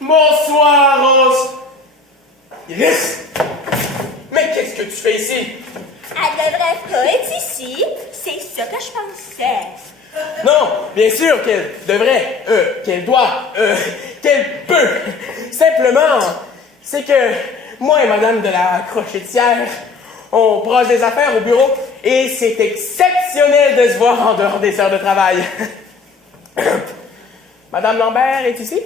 Bonsoir, Rose. Iris, mais qu'est-ce que tu fais ici? Elle devrait pas être ici. C'est ça que je pensais. Non, bien sûr qu'elle devrait, qu'elle doit, qu'elle peut. Simplement, c'est que moi et Madame de la Crochetière, on brosse des affaires au bureau et c'est exceptionnel de se voir en dehors des heures de travail. Madame Lambert est ici?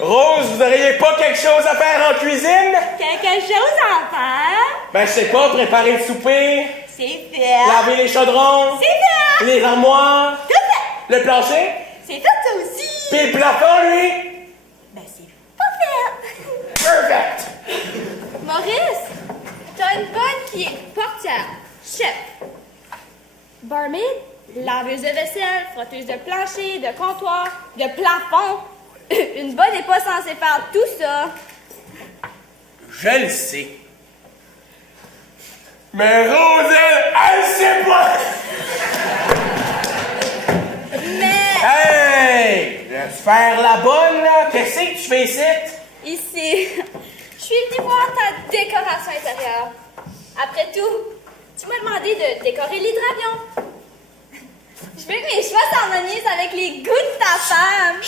Rose, vous n'auriez pas quelque chose à faire en cuisine? Quelque chose à faire? Ben, je sais pas, préparer le souper, C'est fait. laver les chaudrons, C'est fait. les armoires, Tout fait. le plancher, C'est fait ça aussi. puis le plafond, lui. Ben, c'est pas fait. Perfect! Maurice, t'as une bonne qui est portière, chef, barmaid, laveuse de vaisselle, frotteuse de plancher, de comptoir, de plafond. Une bonne n'est pas censée faire tout ça. Je le sais. Mais Rose, elle sait pas! Mais Hey! Laisse faire la bonne, là. Qu'est-ce que tu fais ici? ici, je suis venue voir ta décoration intérieure. Après tout, tu m'as demandé de décorer l'hydravion. Je veux que mes choix s'harmonisent avec les goûts de ta femme.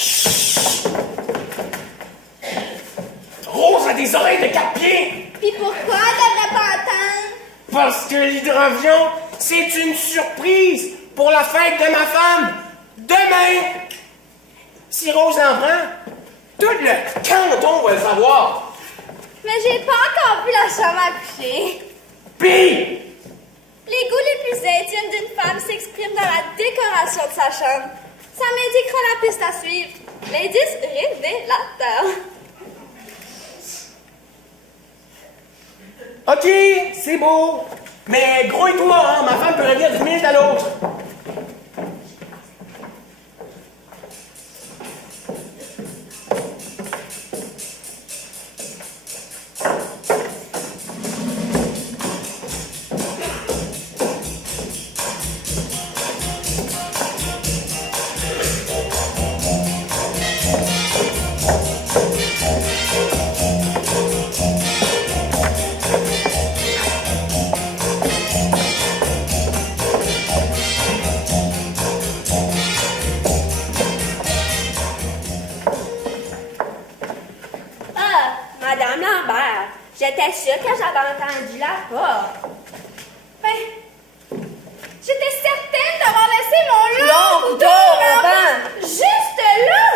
Rose a des oreilles de 4 pieds! Puis pourquoi t'aimerais pas attendre? Parce que l'hydravion, c'est une surprise pour la fête de ma femme. Demain! Si Rose en prend, tout le canton va le savoir. Mais j'ai pas encore vu la chambre à coucher. Pis, Les goûts les plus intimes d'une femme s'expriment dans la décoration de sa chambre. Ça m'indiquera la piste à suivre. L'indice révélateur. OK, c'est beau. Mais grouille-toi, hein, ma femme peut revenir d'une minute à l'autre. Ah, Madame Lambert, j'étais sûre que j'avais entendu la porte. Ben, j'étais certaine d'avoir laissé mon long Long couteau couteau en avant. bas, juste là.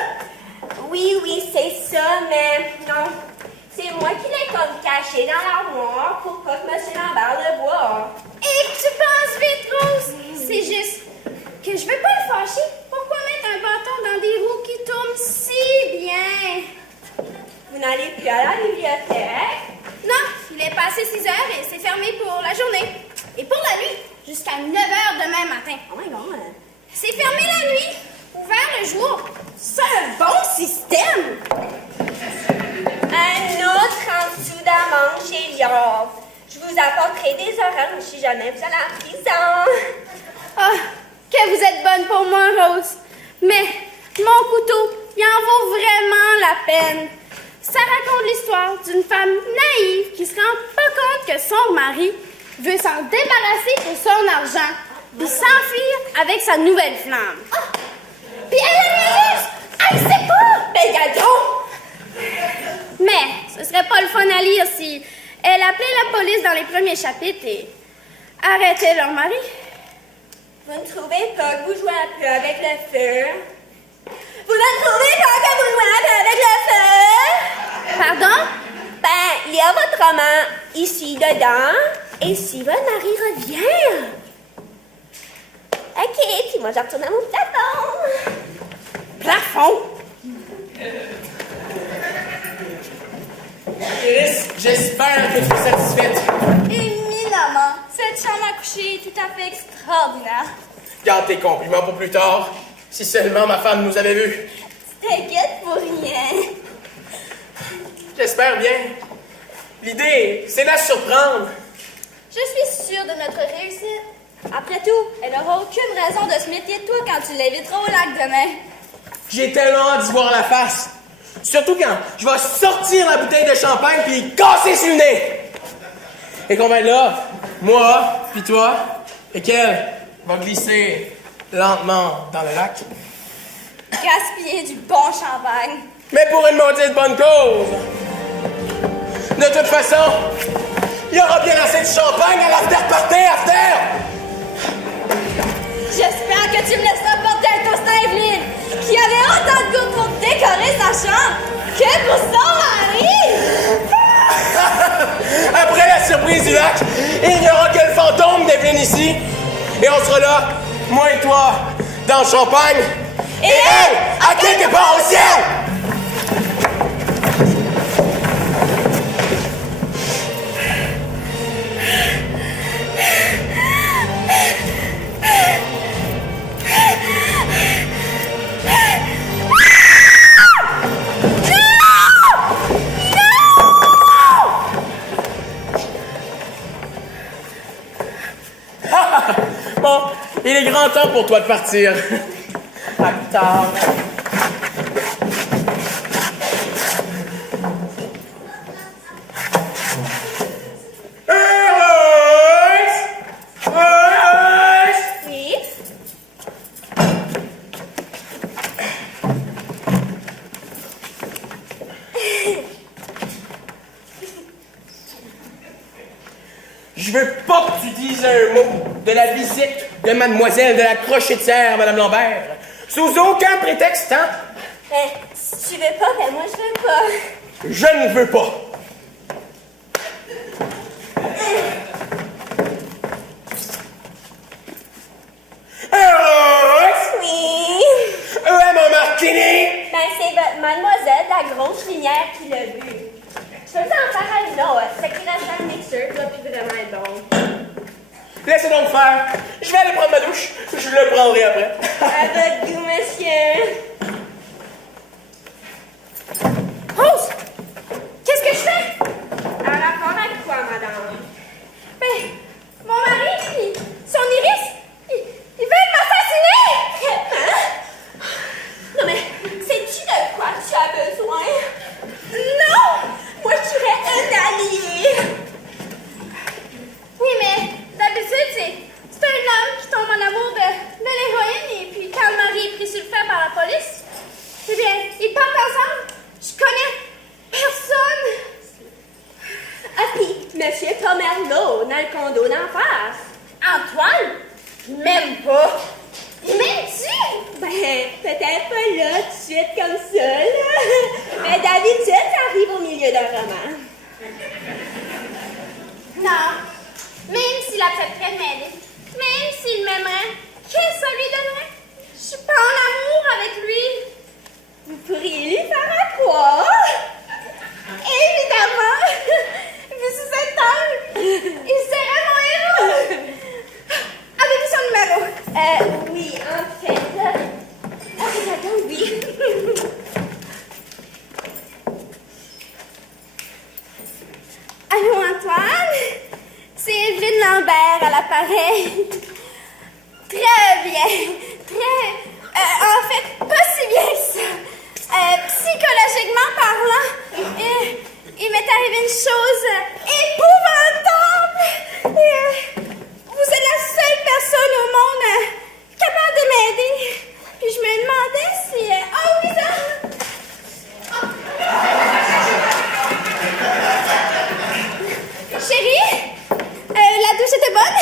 Oui, c'est ça, mais non. C'est moi qui l'ai comme caché dans l'armoire pour pas que M. Lambert le voie. Et que tu penses vite, Rose. C'est juste que je veux pas le fâcher. Pourquoi mettre un bâton dans des roues qui tournent si bien? Vous n'allez plus à la bibliothèque? Non, il est passé 6 heures et c'est fermé pour la journée. Et pour la nuit, jusqu'à 9 heures demain matin. Oh my God. C'est fermé la nuit, ouvert le jour. C'est un bon système. Un autre en dessous d'amande chez Lior. Je vous vous apporterai des oranges si jamais vous allez en prison. Ah, que vous êtes bonne pour moi, Rose. Mais mon couteau, il en vaut vraiment la peine. Ça raconte l'histoire d'une femme naïve qui se rend pas compte que son mari veut s'en débarrasser pour son argent puis s'enfuir avec sa nouvelle flamme. Ah! Puis elle est heureuse! Elle sait pas! Ben, gadon! Mais ce serait pas le fun à lire si elle appelait la police dans les premiers chapitres et arrêtait leur mari. Vous ne trouvez pas que vous jouez un peu avec le feu? Vous ne trouvez pas que vous jouez un peu avec le feu? Pardon? Ben, il y a votre roman ici dedans, et si votre mari revient... OK, puis moi je retourne à mon plafond. Plafond? Iris, j'espère que tu es satisfaite. Éminemment. Cette chambre à coucher est tout à fait extraordinaire. Garde tes compliments pour plus tard. Si seulement ma femme nous avait vus. T'inquiète pour rien. J'espère bien. L'idée, c'est de la surprendre. Je suis sûre de notre réussite. Après tout, elle n'aura aucune raison de se méfier de toi quand tu l'inviteras au lac demain. J'ai tellement hâte d'y voir la face. Surtout quand je vais sortir la bouteille de champagne puis casser sur le nez. Et qu'on va être là, moi, puis toi, et qu'elle va glisser lentement dans le lac. Gaspiller du bon champagne. Mais pour une maudite bonne cause. De toute façon, il y aura bien assez de champagne à l'after-party, after! J'espère que tu me laisseras porter un toast à Evelyne, qui avait autant de goût pour décorer sa chambre que pour son mari! Après la surprise du lac, il n'y aura que le fantôme d'Evelyne ici. Et on sera là, moi et toi, dans le champagne. Et elle, à quelque part au ciel! Bon, il est grand temps pour toi de partir. À plus tard. Oui? Je veux pas que tu dises un mot de la visite de mademoiselle de la Crochetière, Madame Lambert. Sous aucun prétexte, hein? Ben, si tu veux pas, ben moi je veux pas. Je ne veux pas. Oui? Mon martini! Ben, c'est votre mademoiselle, la grosse lumière, qui l'a vu. Je peux en faire un autre. C'est qu'il reste un mixeur, là, puis vraiment être bon. Laissez donc faire. Je vais aller prendre ma douche. Je le prendrai après. À votre goût, monsieur. Rose! Qu'est-ce que je fais? En rapport avec quoi, madame? Ben, mon mari, son Iris, il veut m'assassiner! Hein? Non, mais sais-tu de quoi tu as besoin? Non! Moi, je serais un allié. Oui, mais d'habitude, c'est un homme qui tombe en amour de l'héroïne et puis quand le mari est pris sur le fait par la police, eh bien, ils partent ensemble. Je connais personne. Ah, puis monsieur Pomerleau, dans le condo d'en face. Antoine? Même pas. Même-tu? Ben, peut-être pas là, tout de suite comme ça, là. Mais d'habitude, ça arrive au milieu d'un roman. Non. Même s'il accepterait de m'aider, même s'il m'aimerait, qu'est-ce que ça lui donnerait? Je suis pas en amour avec lui. Vous pourriez lui faire à croire. Évidemment! Vu sous cet angle, il serait mon héros! Avez-vous son numéro? Oui, en fait. Ah, regarde, oui. Allô, Antoine? Lambert à l'appareil. Très bien. En fait, pas si bien que ça. Psychologiquement parlant, il m'est arrivé une chose épouvantable. Vous êtes la seule personne au monde capable de m'aider. Puis je me demandais si... Oh oui, ça... Chérie, la douche était bonne?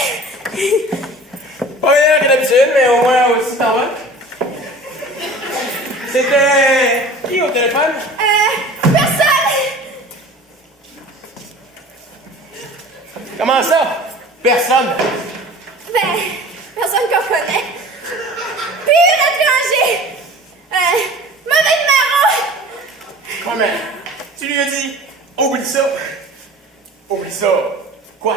Pas meilleure que d'habitude, mais au moins aussi t'en vas. C'était qui au téléphone? Personne! Comment ça? Personne. Ben, personne qu'on connaît. Pur étranger! Mauvais numéro! Comment? Tu lui as dit, oublie ça. Oublie ça. Quoi?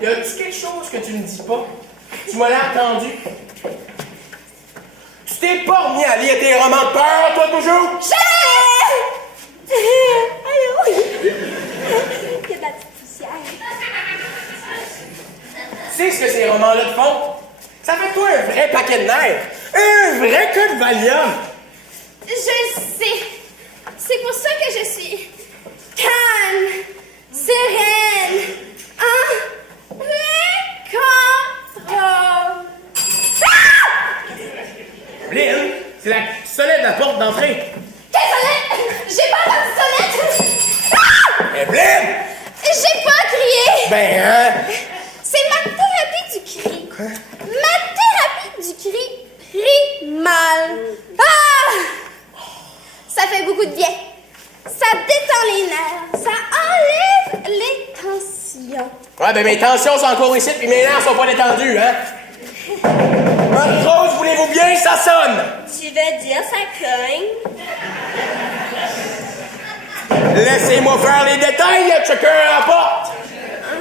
Y a-tu quelque chose que tu ne dis pas? Tu m'as l'air tendu. Tu t'es pas remis à lire tes romans de peur, toi, toujours? Allô? Il y a de la petite poussière. Tu sais ce que ces romans-là te font? Ça fait de toi un vrai paquet de nerfs. Un vrai cas de Valium. Je sais. C'est pour ça que je suis calme, sereine, en plein contrôle. Lynn, c'est la sonnette de la porte d'entrée. Quelle sonnette? J'ai pas entendu sonnette! Eh, Lynn! J'ai pas crié! Ben, hein? C'est ma thérapie du cri. Quoi? Ma thérapie du cri primal. Ah! Ça fait beaucoup de bien. Ça détend les nerfs. Ça enlève les tensions. Ouais, ben mes tensions sont encore ici, puis mes nerfs sont pas détendus, hein? Rose, voulez-vous bien? Ça sonne! Tu veux dire ça cogne? Laissez-moi faire les détails, y'a quelqu'un à la porte!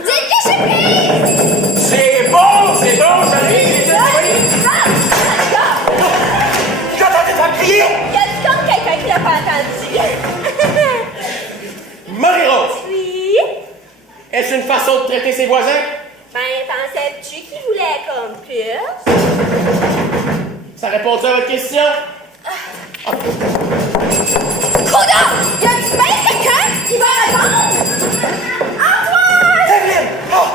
Dites que je suis prise! C'est bon, j'arrive, J'entendais ça crier! Il y a comme quelqu'un qui l'a pas entendu. Marie-Rose, Oui? est-ce une façon de traiter ses voisins? Ben, pensais-tu qu'il voulait comme plus? Ça répond-tu à votre question? Coudon! Y a-tu bien quelqu'un qui va répondre? Antoine! Evelyn! Oh!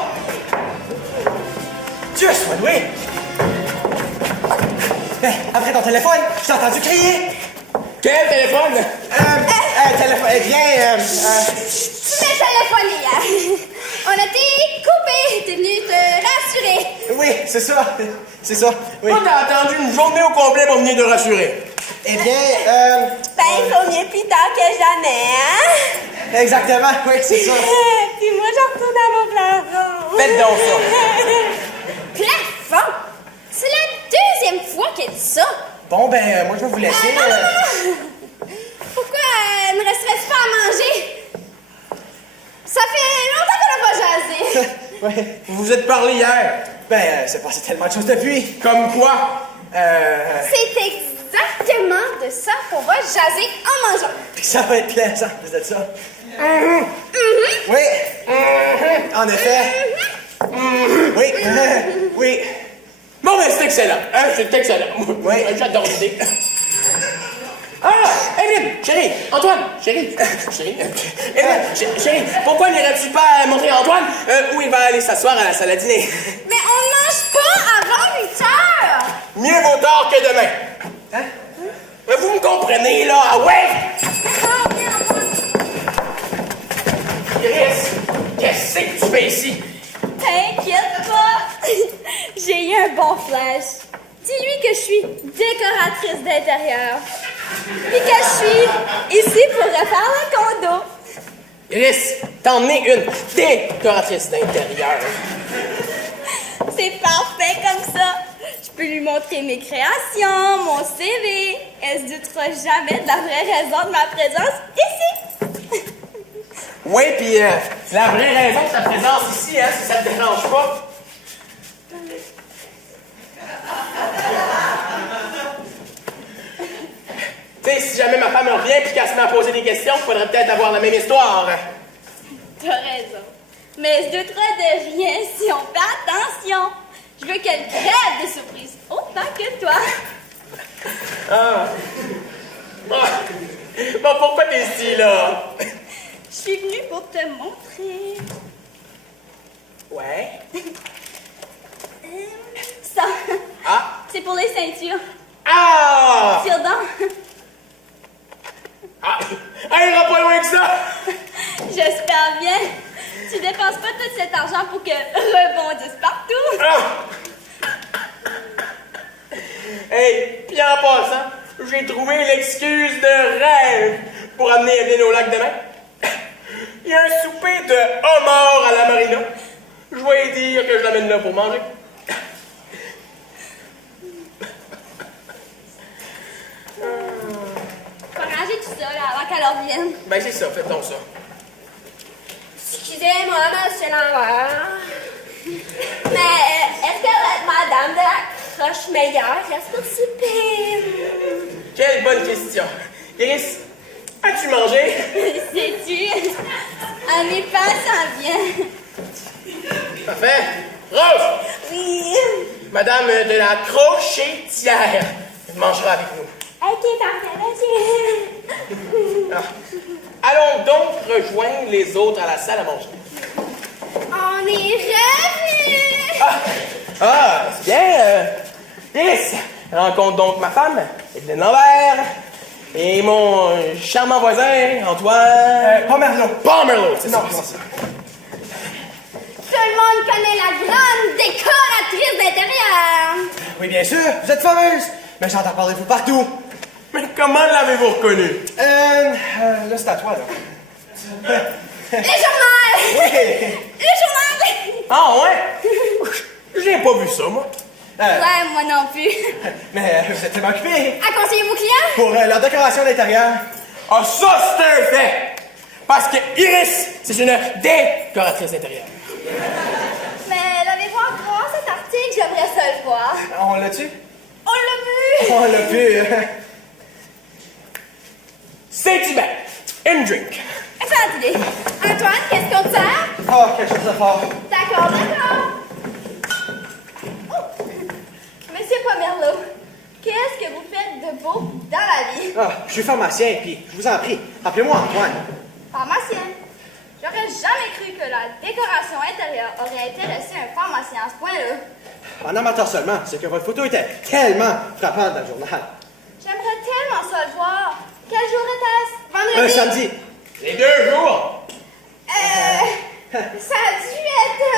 Dieu soit loué! Après ton téléphone, je t'ai entendu crier! Quel téléphone? Téléphone, viens, Tu m'as téléphoné hier. On a été coupés. T'es venu te rassurer. oui, c'est ça, oui. Toi, t'as attendu une journée au complet pour venir te rassurer. Eh bien, Ben, il faut mieux plus tard que jamais, hein? exactement, oui, c'est ça. Puis moi, je retourne à mon plafond. Faites donc ça. Plafond? C'est la deuxième fois qu'elle dit ça. Bon, ben, moi, je vais vous laisser. Non. Pourquoi ne resterait-tu pas à manger? Ça fait longtemps qu'on n'a pas jasé. Ouais. Vous vous êtes parlé hier. Ben, c'est passé tellement de choses depuis. Comme quoi? C'est exactement de ça qu'on va jaser en mangeant. Puis ça va être plaisant, vous êtes ça? Oui. En effet. Oui. Oui. Bon, ben, c'est excellent. Hein? C'est excellent. Oui. J'adore l'idée. Ah! Evelyn! Chérie! Antoine! Chérie! Chérie! Evelyn! Chérie! Pourquoi n'irais-tu pas montrer à Antoine où il va aller s'asseoir à la salle à dîner? Mais on ne mange pas avant 8 heures. Mieux vaut tard que demain. Hein? Vous me comprenez, là? Ah ouais! Ah, bien, Antoine. Chris! Qu'est-ce que tu fais ici? T'inquiète pas. J'ai eu un bon flash. Dis-lui que je suis décoratrice d'intérieur. Puis que je suis ici pour refaire le condo. Chris, t'en es une décoratrice d'intérieur. C'est parfait comme ça. Je peux lui montrer mes créations, mon CV. Elle se doutera jamais de la vraie raison de ma présence ici. Oui, puis la vraie raison de ta présence ici, hein, si ça te dérange pas. Tu sais, si jamais ma femme revient puis qu'elle se met à poser des questions, il faudrait peut-être avoir la même histoire. T'as raison. Mais je douterai de rien si on fait attention. Je veux qu'elle crève de surprise, autant que toi. Ah. Ah. Bon, pourquoi t'es ici, là? Je suis venue pour te montrer. Ouais. Ça, Ah. c'est pour les ceintures. Ah! Tire donc. Ah! Elle ira pas loin que ça! J'espère bien. Tu dépenses pas tout cet argent pour que rebondisse partout. Ah! Hey, puis en passant, j'ai trouvé l'excuse de rêve pour amener Evelyne au lac demain. Il y a un souper de homard à la marina. Je vais lui dire que je l'amène là pour manger. Faut ranger tout ça là, avant qu'elle revienne. Ben c'est ça, faites donc ça. Excusez-moi, monsieur Lambert. Mais est-ce que madame de la croche meilleure reste pour souper? Quelle bonne question. Iris, as-tu mangé? Sais-tu? Un épain s'en vient. Parfait. Rose, Oui. madame de la crochetière, mangera avec nous. Ok, parfait, monsieur. Ah. Allons donc rejoindre les autres à la salle à manger. On est revenus. Ah, c'est bien. Iris, rencontre donc ma femme, Evelyne Lambert, et mon charmant voisin, Antoine... Pomerleau. Pomerleau, c'est ça. Non, ça. Tout le monde connaît la grande décoratrice d'intérieur. Oui, bien sûr, vous êtes fameuse. Mais j'entends parler de vous partout. Mais comment l'avez-vous reconnu? Là, c'est à toi, là. Le journal. Oui. Le journal. Ah ouais? J'ai pas vu ça, moi. Ouais, moi non plus. Mais vous êtes tellement occupé Conseillez vos clients. pour leur décoration d'intérieur. Ah, ça, c'est un fait! Parce que Iris, c'est une décoratrice intérieure. Mais l'avez-vous encore cet article? J'aimerais ça le voir. On l'a tu? On l'a vu. On l'a pu. Saint-Hubert, and drink. Excellente idée. Antoine, qu'est-ce qu'on te sert? Oh, quelque chose de fort. D'accord, d'accord. Oh. Monsieur Pomerleau, qu'est-ce que vous faites de beau dans la vie? Ah, je suis pharmacien, puis je vous en prie, appelez-moi Antoine. Pharmacien. J'aurais jamais cru que la décoration intérieure aurait intéressé un pharmacien à ce point-là. En amateur seulement, c'est que votre photo était tellement frappante dans le journal. J'aimerais tellement ça le voir. Quel jour était-ce? Un Vendredi? samedi. Les 2 jours. Ça a dû être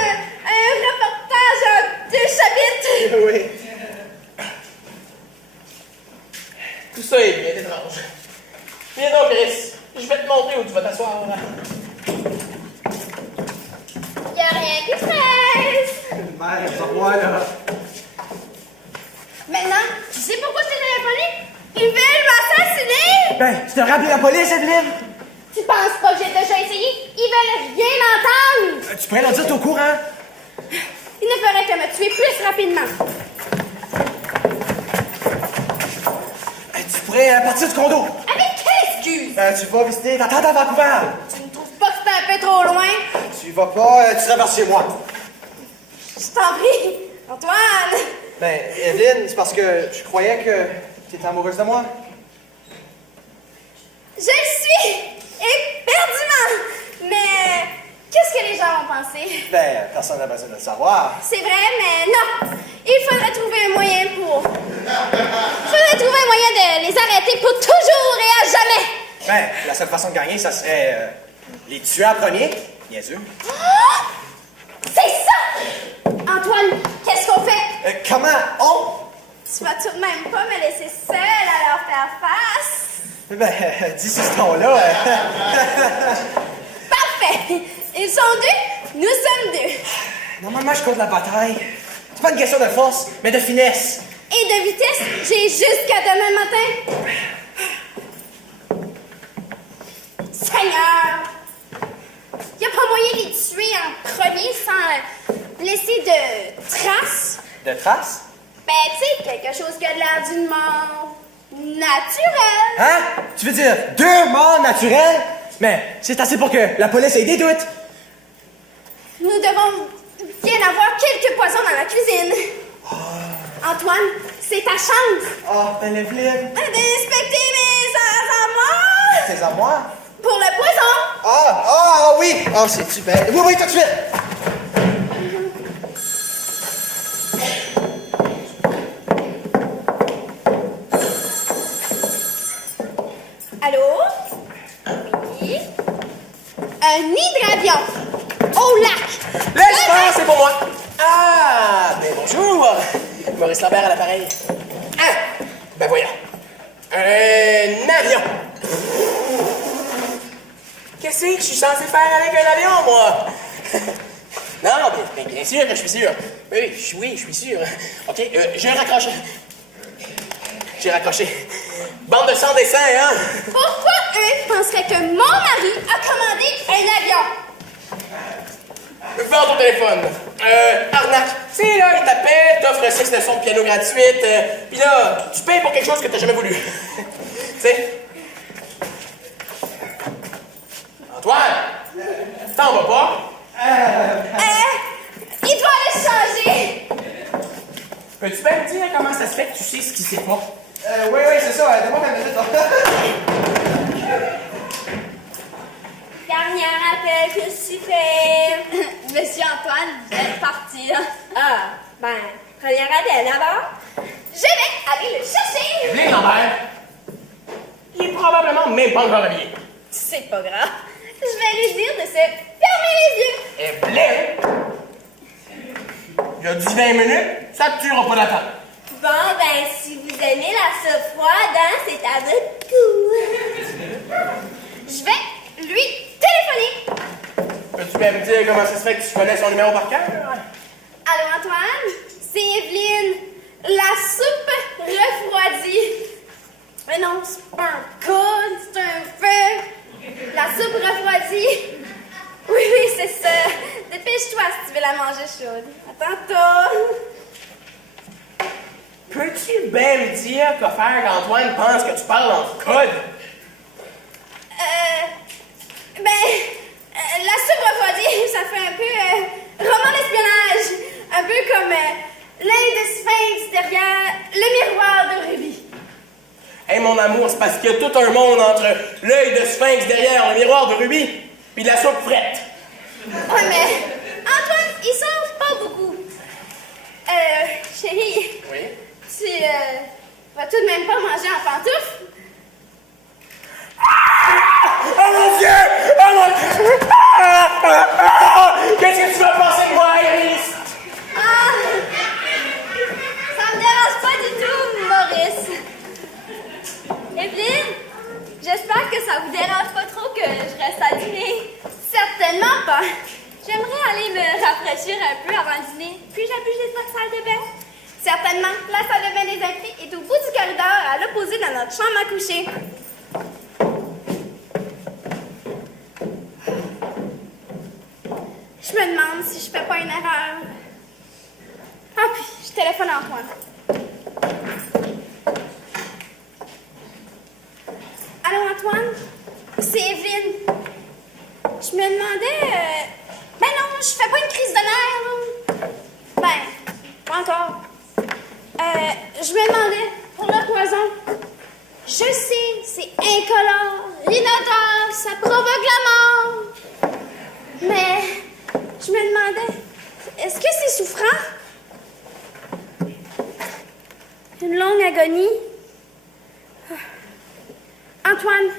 un reportage en 2 chapitres. Oui. Tout ça est bien étrange. Viens donc, Iris. Je vais te montrer où tu vas t'asseoir. Y a rien qui presse. Mère, sur moi, là. Maintenant, tu sais pourquoi je t'ai téléphoné? Ils veulent m'assassiner! Ben, tu te rappelles la police, Evelyne? Tu penses pas que j'ai déjà essayé? Ils veulent rien entendre! Tu pourrais leur dire t'es au courant? Ils ne feraient que me tuer plus rapidement. Tu pourrais partir du condo. Avec quelle excuse? Tu vas visiter ta tante à Vancouver. Tu ne trouves pas que c'est un peu trop loin? Tu vas pas, tu traverses chez moi. Je t'en prie, Antoine! Ben, Evelyne, c'est parce que je croyais que tu étais amoureuse de moi. Je le suis! Éperdument! Mais qu'est-ce que les gens vont penser? Ben, personne n'a besoin de le savoir. C'est vrai, mais non! Il faudrait trouver un moyen pour... Il faudrait trouver un moyen de les arrêter pour toujours et à jamais! Ben, la seule façon de gagner, ça serait les tuer en premier, bien sûr. Ah! C'est ça! Antoine, qu'est-ce qu'on fait? Comment on? Tu vas tout de même pas me laisser seule à leur faire face? Ben, dis ce ton-là. Parfait! Ils sont 2, nous sommes 2. Normalement, je compte la bataille. C'est pas une question de force, mais de finesse. Et de vitesse, j'ai jusqu'à demain matin. Seigneur! Y a pas moyen de les tuer en premier sans laisser de traces? De traces? Ben, tu sais, quelque chose qui a de l'air d'une mort naturelle. Hein? Tu veux dire 2 morts naturelles? Mais c'est assez pour que la police ait des doutes. Nous devons bien avoir quelques poissons dans la cuisine. Antoine, c'est ta chance. Ben Evelyne. D'inspecter mes armoires Tes armoires? pour le poison. Oui. C'est super. Oui, tout de suite. Allô? Oui? Un hydravion au lac. L'espace, c'est pour moi. Ben bonjour. Maurice Lambert à l'appareil. Ben voyons. Un avion. Qu'est-ce que je suis censé faire avec un avion, moi? Non, bien sûr que je suis sûr. Oui, je suis sûr. OK, je raccroche. J'ai raccroché. Bande de sans dessin, hein? Pourquoi eux penseraient que mon mari a commandé un avion? Vends ton téléphone. Arnaque. Tu sais, là, il t'appelle, t'offre 6 leçons de piano gratuites, pis là, tu payes pour quelque chose que t'as jamais voulu. Tu sais? Antoine! T'en vas pas? Il doit le changer. Peux-tu bien me dire comment ça se fait que tu sais ce qui s'est pas? Oui, c'est ça. Donne-moi 5 minutes. Dernier appel que je fais. Monsieur Antoine, vous êtes parti, là. Premier appel d'abord. Je vais aller le chercher. Evelyne Lambert! Il est probablement même pas encore habillé. C'est pas grave. Je vais lui dire de se fermer les yeux. Evelyne! Il a dit 20 minutes, ça te tuera pas d'attendre. Bon, si vous aimez la soupe froide, hein, c'est à votre goût. Je vais lui téléphoner. Peux-tu bien me dire comment ça se fait que tu connais son numéro par cœur? Allô, Antoine? C'est Evelyne. La soupe refroidie. Mais non, c'est pas un coude, c'est un feu. La soupe refroidie. Oui, c'est ça. Dépêche-toi si tu veux la manger chaude. À tantôt. Peux-tu bien me dire quoi faire quand Antoine pense que tu parles en code? La soupe refroidie, ça fait un peu roman d'espionnage. Un peu comme l'œil de Sphinx derrière le miroir de Ruby. Hey, mon amour, c'est parce qu'il y a tout un monde entre l'œil de Sphinx derrière le miroir de Ruby puis la soupe frette. Ouais, mais Antoine, il sort pas beaucoup. Chérie, Oui? tu vas tout de même pas manger en pantoufle? Oh mon Dieu! Oh mon Dieu! Qu'est-ce que tu vas penser de moi, Iris? Ça me dérange pas du tout, Maurice. Evelyne, j'espère que ça vous dérange pas trop que je reste à dîner. Certainement pas. J'aimerais aller me rafraîchir un peu avant le dîner. Puis-je appuyer votre salle de bain? Certainement. La salle de bain des invités est au bout du corridor, à l'opposé de notre chambre à coucher. Je me demande si je fais pas une erreur. Puis je téléphone à Antoine. Allô, Antoine? C'est Evelyne. Je me demandais... non, je fais pas une crise de nerfs. Pas encore. Je me demandais, pour le poison, je sais, c'est incolore, inodore, ça provoque la mort. Mais, je me demandais, est-ce que c'est souffrant? Une longue agonie? Antoine,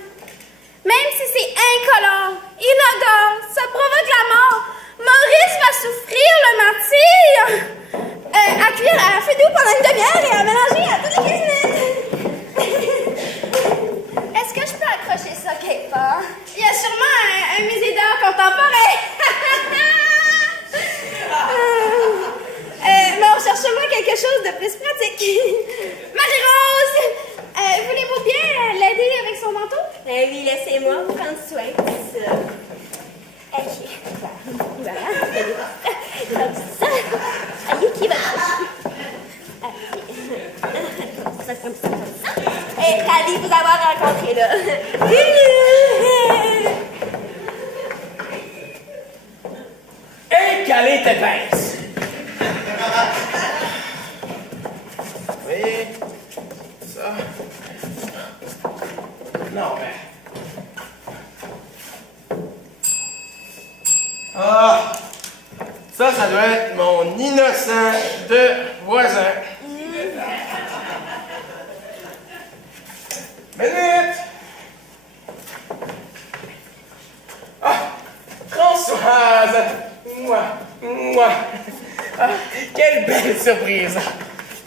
même si c'est incolore, inodore, ça provoque la mort, Maurice va souffrir le martyre! À cuire à feu doux pendant une demi-heure et à mélanger à toutes les 15 minutes. Est-ce que je peux accrocher ça quelque part? Il y a sûrement un musée d'art contemporain. Cherche-moi quelque chose de plus pratique. Marie-Rose, voulez-vous bien l'aider avec son manteau? Oui, laissez-moi vous prendre soin de ça. Ok. Voilà, vous allez voir. Comme ça. Allez, qui va toucher? Ça, comme ça, comme ça. Et ravi de vous avoir rencontré, là. Hey, caler tes pinces. Oui. Ça. Non, mais... Ah! Ça doit être mon innocent de voisin. Minute! Ah! Françoise! Moi! Ah, quelle belle surprise!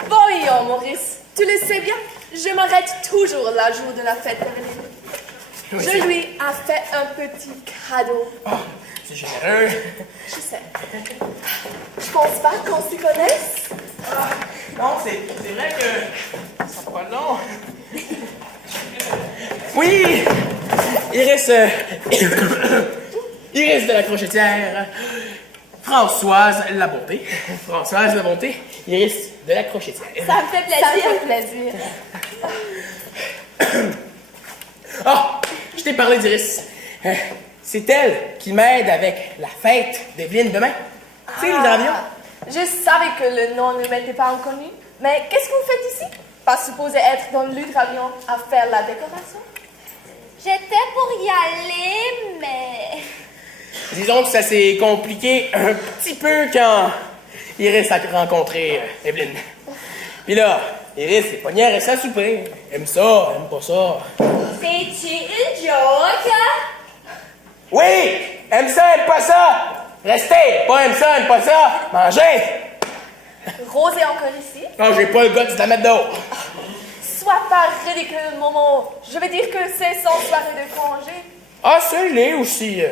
Voyons, Maurice, tu le sais bien, je m'arrête toujours la jour de la fête d'Evelyn. Oui, Je lui ai fait un petit cadeau. Oh, c'est généreux. Je sais. Je pense pas qu'on s'y connaisse. Ah, non, c'est vrai que ça sera pas long. Oui! Iris de la Crochetière. Françoise Labonté. Françoise Labonté. Iris de la Crochetière. Ça me fait plaisir. Ça me fait plaisir. Ah! Je t'ai parlé d'Iris. C'est elle qui m'aide avec la fête d'Evelyne demain. Tu sais, l'hydravion. Je savais que le nom ne m'était pas inconnu, mais qu'est-ce que vous faites ici? Pas supposé être dans l'hydravion à faire la décoration? J'étais pour y aller, mais... Disons que ça s'est compliqué un petit peu quand Iris a rencontré Evelyne. Puis là, Iris est pognée à rester à souper. Aime ça, aime pas ça. C'est-tu une joke? Oui! Aime ça, aime pas ça! Restez! Pas aime ça, aime pas ça! Mangez! Rose est encore ici? Non, j'ai pas le gars de la mettre d'eau. Sois pas ridicule, Momo. Je veux dire que c'est son soirée de congé. Ah, ça, je l'ai aussi.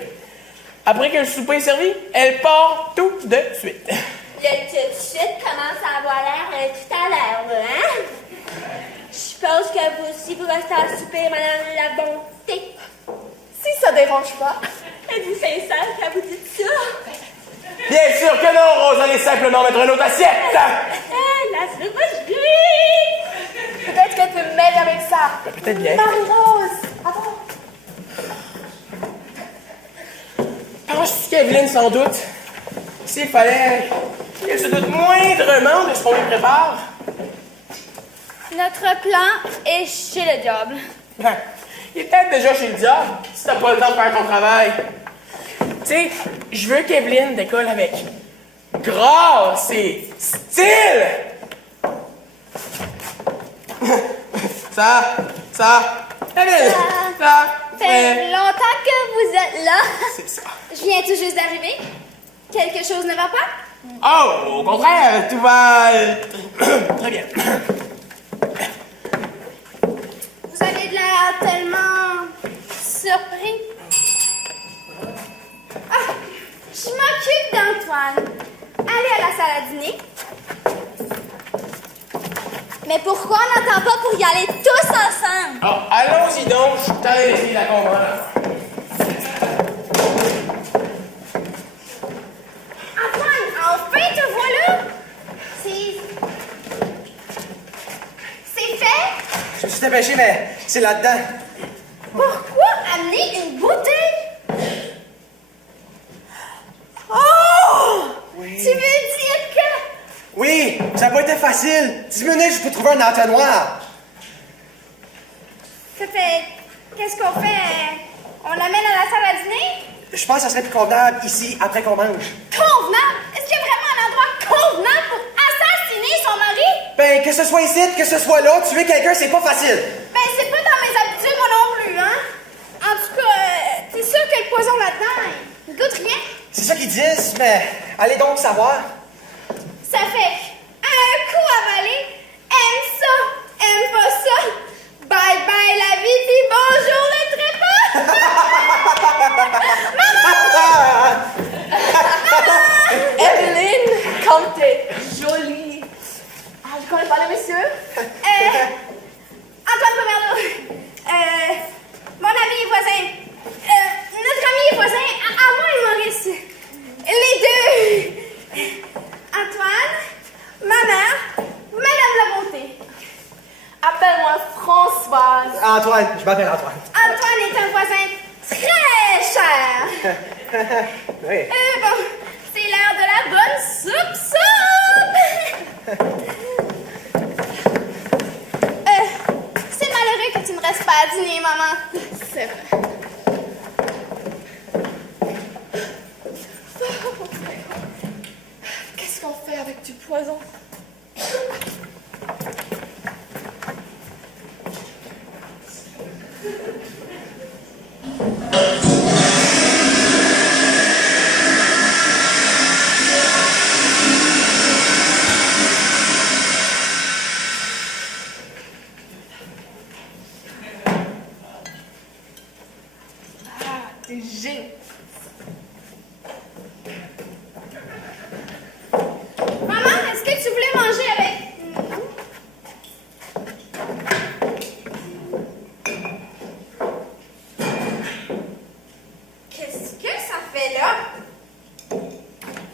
Après que le souper est servi, elle part tout de suite. Le tout de suite commence à avoir l'air tout à l'heure, hein? Je pense que vous aussi, vous restez à souper, madame la bonté. Si ça dérange pas. Êtes-vous sincère quand vous dites ça? Bien sûr que non, Rose, allez simplement mettre une autre assiette. La soupe Peut-être qu'elle peut m'aider avec ça. Ben, peut-être bien. Marie-Rose, attends. Penses-tu qu'Evelyne s'en doute? S'il fallait qu'elle se doute moindrement de ce qu'on lui prépare? Notre plan est chez le diable. Ben, il est peut-être déjà chez le diable, si t'as pas le temps de faire ton travail. Tu sais, je veux qu'Evelyne décolle avec grâce et style! Evelyne, ça Fait longtemps que vous êtes là. C'est ça. Je viens tout juste d'arriver. Quelque chose ne va pas? Oh, au contraire, tout va très bien. Vous avez de l'air tellement surpris. Ah, je m'occupe d'Antoine. Allez à la salle à dîner. Mais pourquoi on n'attend pas pour y aller tous ensemble? Oh, allons-y donc, je t'avais laissé la comprendre. Antoine, enfin te voilà! C'est fait? Je me suis dépêché, mais c'est là-dedans. Pourquoi amener une bouteille? Oh! Oui. Tu veux dire que... Oui, ça n'a pas été facile. 10 minutes, je peux trouver un entonnoir. Ça fait... Qu'est-ce qu'on fait? On l'amène à la salle à dîner? Je pense que ça serait plus convenable ici, après qu'on mange. Convenable? Est-ce qu'il y a vraiment un endroit convenable pour assassiner son mari? Ben, que ce soit ici, que ce soit là, tuer quelqu'un, c'est pas facile. Ben, c'est pas dans mes habitudes, moi non plus, hein? En tout cas, c'est sûr que le poison là-dedans, il goûte rien. C'est ça qu'ils disent, mais allez donc savoir. Ça fait un coup avalé, aime ça, aime pas ça, bye bye la vie, puis bonjour le trépas! Evelyne, comme t'es jolie. Ah, je connais pas le monsieur. Antoine Pomerleau, mon ami et voisin, notre ami et voisin, à moi et Maurice, les deux, Antoine, ma mère, Madame la Bonté. Appelle-moi Françoise. Antoine, je m'appelle Antoine. Antoine est un voisin très cher. Oui. Bon, c'est l'heure de la pas à dîner, maman. C'est vrai. Qu'est-ce qu'on fait avec du poison? Maman, est-ce que tu voulais manger avec... Qu'est-ce que ça fait là?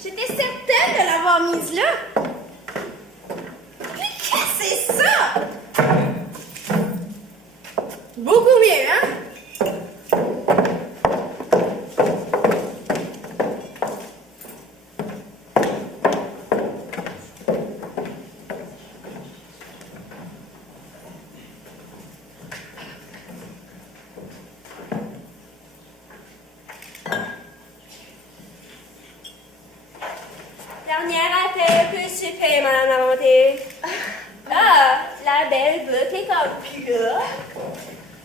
J'étais certaine de l'avoir mise là. Mais qu'est-ce que c'est ça? Beaucoup mieux, hein? Dernière appel, peut super, madame la montée. Ah, la belle boucle est comme plus là.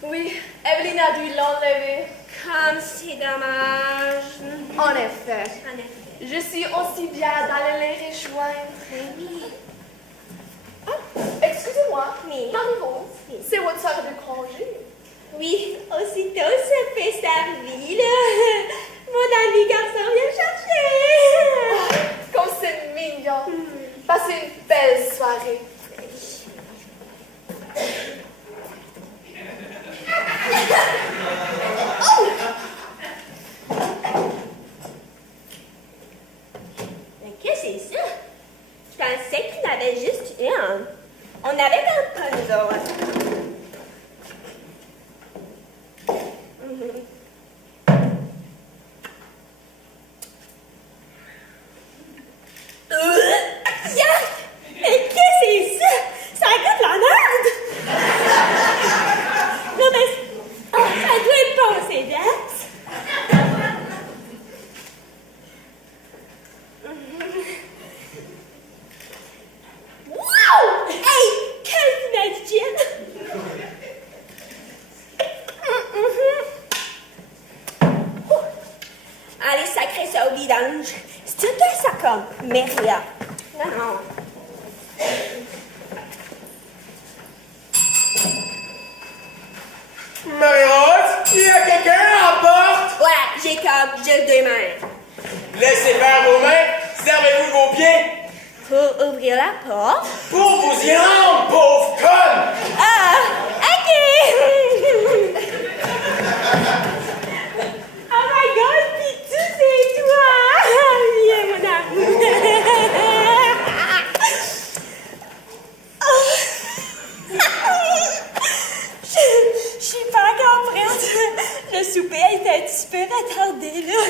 Oui, Evelyne a dû l'enlever. Comme c'est dommage. En effet. En effet. Je suis aussi bien d'aller les rejoindre. Ah, excusez-moi. Oui. Marie-Rose, c'est votre soeur de congé. Oui, aussitôt ça fait servi, là. Mon ami garçon vient chercher. Comme c'est mignon. Passez une belle soirée. Mais qu'est-ce que c'est ça? Je pensais qu'il y en avait juste une. On avait comme pas nous autres. Yuck! Mais qu'est-ce que c'est ça? Ça goûte la merde! Non, mais ça doit être bon, ces dates. Wow! Hey! Quelle imagine! Allez, sacré ça au vidange. C'est tout ça comme, mais rien. Non, non. Marie-Rose, il y a quelqu'un à la porte? Voilà, j'ai comme juste 2 mains. Laissez faire vos mains, servez-vous de vos pieds Pour ouvrir la porte. pour vous y rendre, pauvre conne! Ah, ok. Oh my God, Pitou, c'est toi. Viens, mon amour. Je suis pas encore prête. Le souper est un petit peu retardé, là.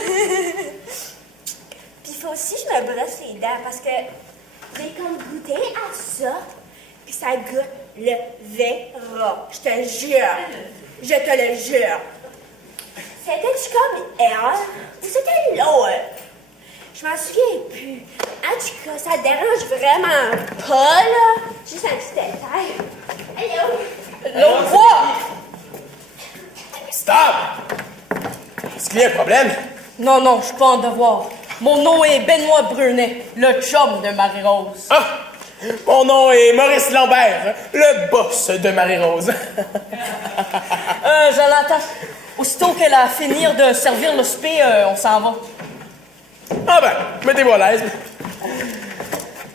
Puis il faut aussi que je me brosse les dents parce que j'ai comme goûté à ça. Puis ça goûte le verra. Je te jure. Je te le jure. C'était-tu comme elle? Ou c'était l'autre? Je m'en souviens plus. En tout cas, ça dérange vraiment pas, là. Juste un petit détail. Hello. L'autre fois! Stop! Est-ce qu'il y a un problème? Non, non, je suis pas en devoir. Mon nom est Benoît Brunet, le chum de Marie-Rose. Ah! Mon nom est Maurice Lambert, le boss de Marie-Rose. Jonathan, aussitôt qu'elle a fini de servir le souper, on s'en va. Ah ben, mettez-vous à l'aise.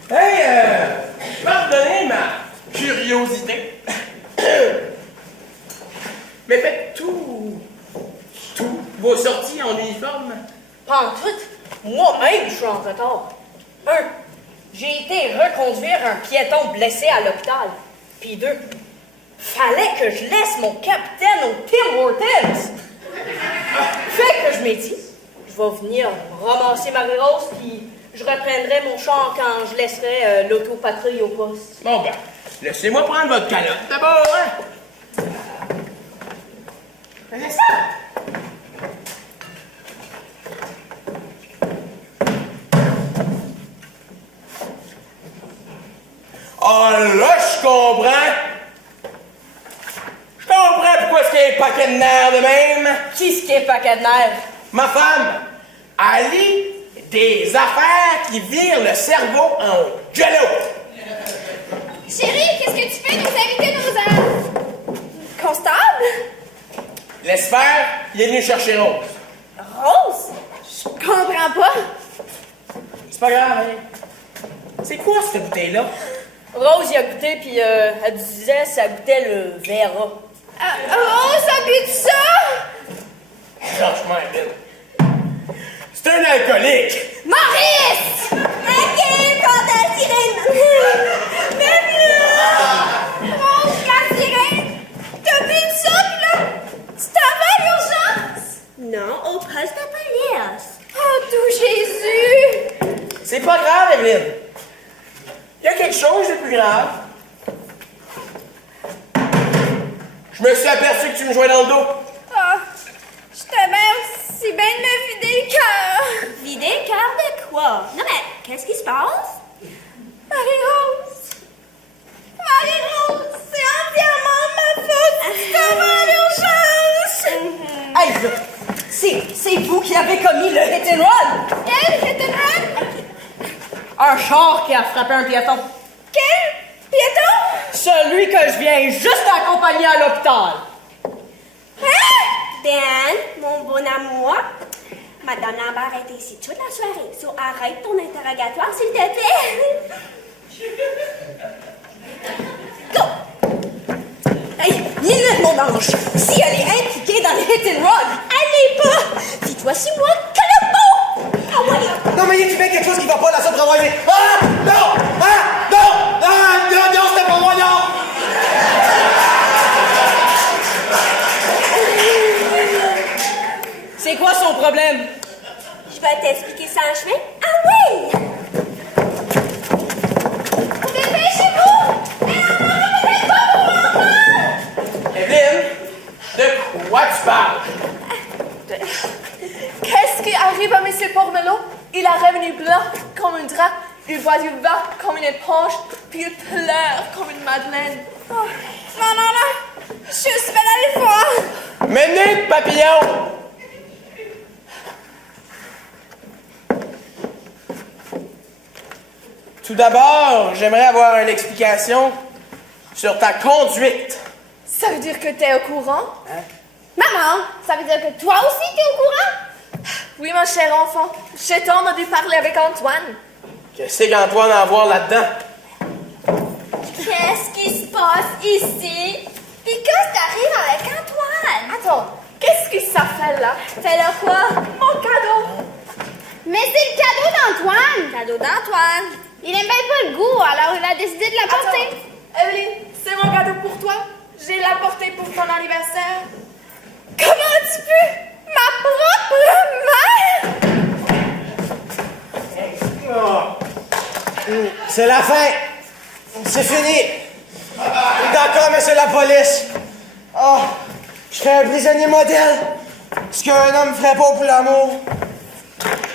Hey, pardonnez ma curiosité. Mais faites tous vos sorties en uniforme? Pas en tout. Moi-même, je suis en retard. J'ai été reconduire un piéton blessé à l'hôpital. Puis 2, fallait que je laisse mon capitaine au Tim Hortons. Fait que je m'ai dit, je vais venir ramasser Marie-Rose, puis je reprendrai mon char quand je laisserai l'autopatrouille au poste. Bon ben, laissez-moi prendre votre calotte d'abord, hein? Un instant! Ah là, je comprends! Je comprends pourquoi est-ce qu'il y a un paquet de nerfs de même! Qui ce qui est paquet de nerfs? Ma femme, elle lit des affaires qui virent le cerveau en jello! Chérie, qu'est-ce que tu fais? Nos invités nous a... Constable? Laisse faire, il est venu chercher Rose. Rose? Je comprends pas. C'est pas grave, hein? C'est quoi cette bouteille-là? Rose y a goûté, puis elle disait que ça goûtait le Vera. Rose a bu de ça? Franchement, Evelyne. C'est un alcoolique! Maurice! Ok, pas de sirène. Rose, la sirène! T'as bu de ça, pis là, tu t'en vas à l'urgence? Non, au poste de police. Oh, tout Jésus! C'est pas grave, Evelyne. Il y a quelque chose de plus grave. Je me suis aperçu que tu me jouais dans le dos. Ah, je t'aime si bien de me vider le cœur. Vider le cœur de quoi? Non, mais qu'est-ce qui se passe? Marie-Rose! Marie-Rose, c'est entièrement ma faute si tu t'en vas à l'urgence! Hey, là, c'est vous qui avez commis le hit and run! Quel hit and run? Un char qui a frappé un piéton. Quel piéton? Celui que je viens juste d'accompagner à l'hôpital. Hein? Ben, mon bon amour, Madame Lambert est ici toute la soirée. So, arrête ton interrogatoire, s'il te plaît. Go! Hey, minute, mon ange! Si elle est impliquée dans le hit and run, Elle n'est pas! Dis-toi, c'est moi que le bon! Ah ouais! Non, mais y a-tu bien quelque chose qui va pas dans ça travail? Ah! Non! Ah! Non! Ah! Non, non, c'était pas moi, non! c'est quoi son problème? Je vais t'expliquer ça en chemin. Ah oui! Dépêchez-vous! Evelyne, de quoi tu parles? Qu'est-ce qui arrive à M. Pormelot? Il est revenu blanc comme un drap, il voit du vin comme une éponge, puis il pleure comme une madeleine. Oh, non, non, non! Je suis belle à aller voir! Minute, papillon! Tout d'abord, j'aimerais avoir une explication sur ta conduite. Ça veut dire que t'es au courant? Maman, ça veut dire que toi aussi t'es au courant? Oui, mon cher enfant, j'ai tant dû parler avec Antoine. Qu'est-ce qu'Antoine a à voir là-dedans? Qu'est-ce qui se passe ici? Puis qu'est-ce t'arrive avec Antoine? Attends, qu'est-ce que ça fait là? Fais-le quoi? Mon cadeau! Mais c'est le cadeau d'Antoine! Cadeau d'Antoine. Il aime bien pas le goût, alors il a décidé de l'apporter. Attends, Evelyne, c'est mon cadeau pour toi. J'ai l'apporté pour ton anniversaire. Comment tu peux? Ma propre mère! C'est la fin! C'est fini! D'accord, monsieur la police! Oh, je serais un prisonnier modèle! Ce qu'un homme ferait pas pour l'amour!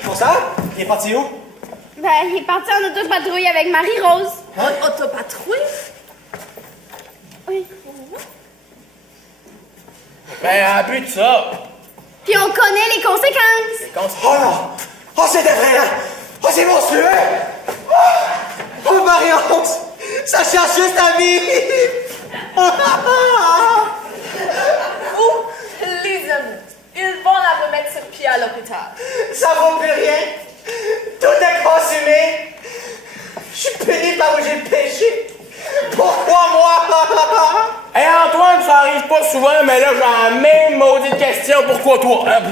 Bon ça? Il est parti où? Ben, il est parti en autopatrouille avec Marie-Rose. Autopatrouille? Oui. Ben, à but de ça. Puis on connaît les conséquences. Oh non! Oh, c'est effrayant! Oh, c'est monstrueux! Oh, Marie-Rose! Ça cherche juste à vivre! Vous, les amis, ils vont la remettre sur pied à l'hôpital. Ça vaut plus rien! Tout est consumé! Je suis puni par où j'ai péché! Pourquoi moi? Hey Antoine, ça arrive pas souvent, mais là j'ai la même maudite question. Pourquoi toi? Hein?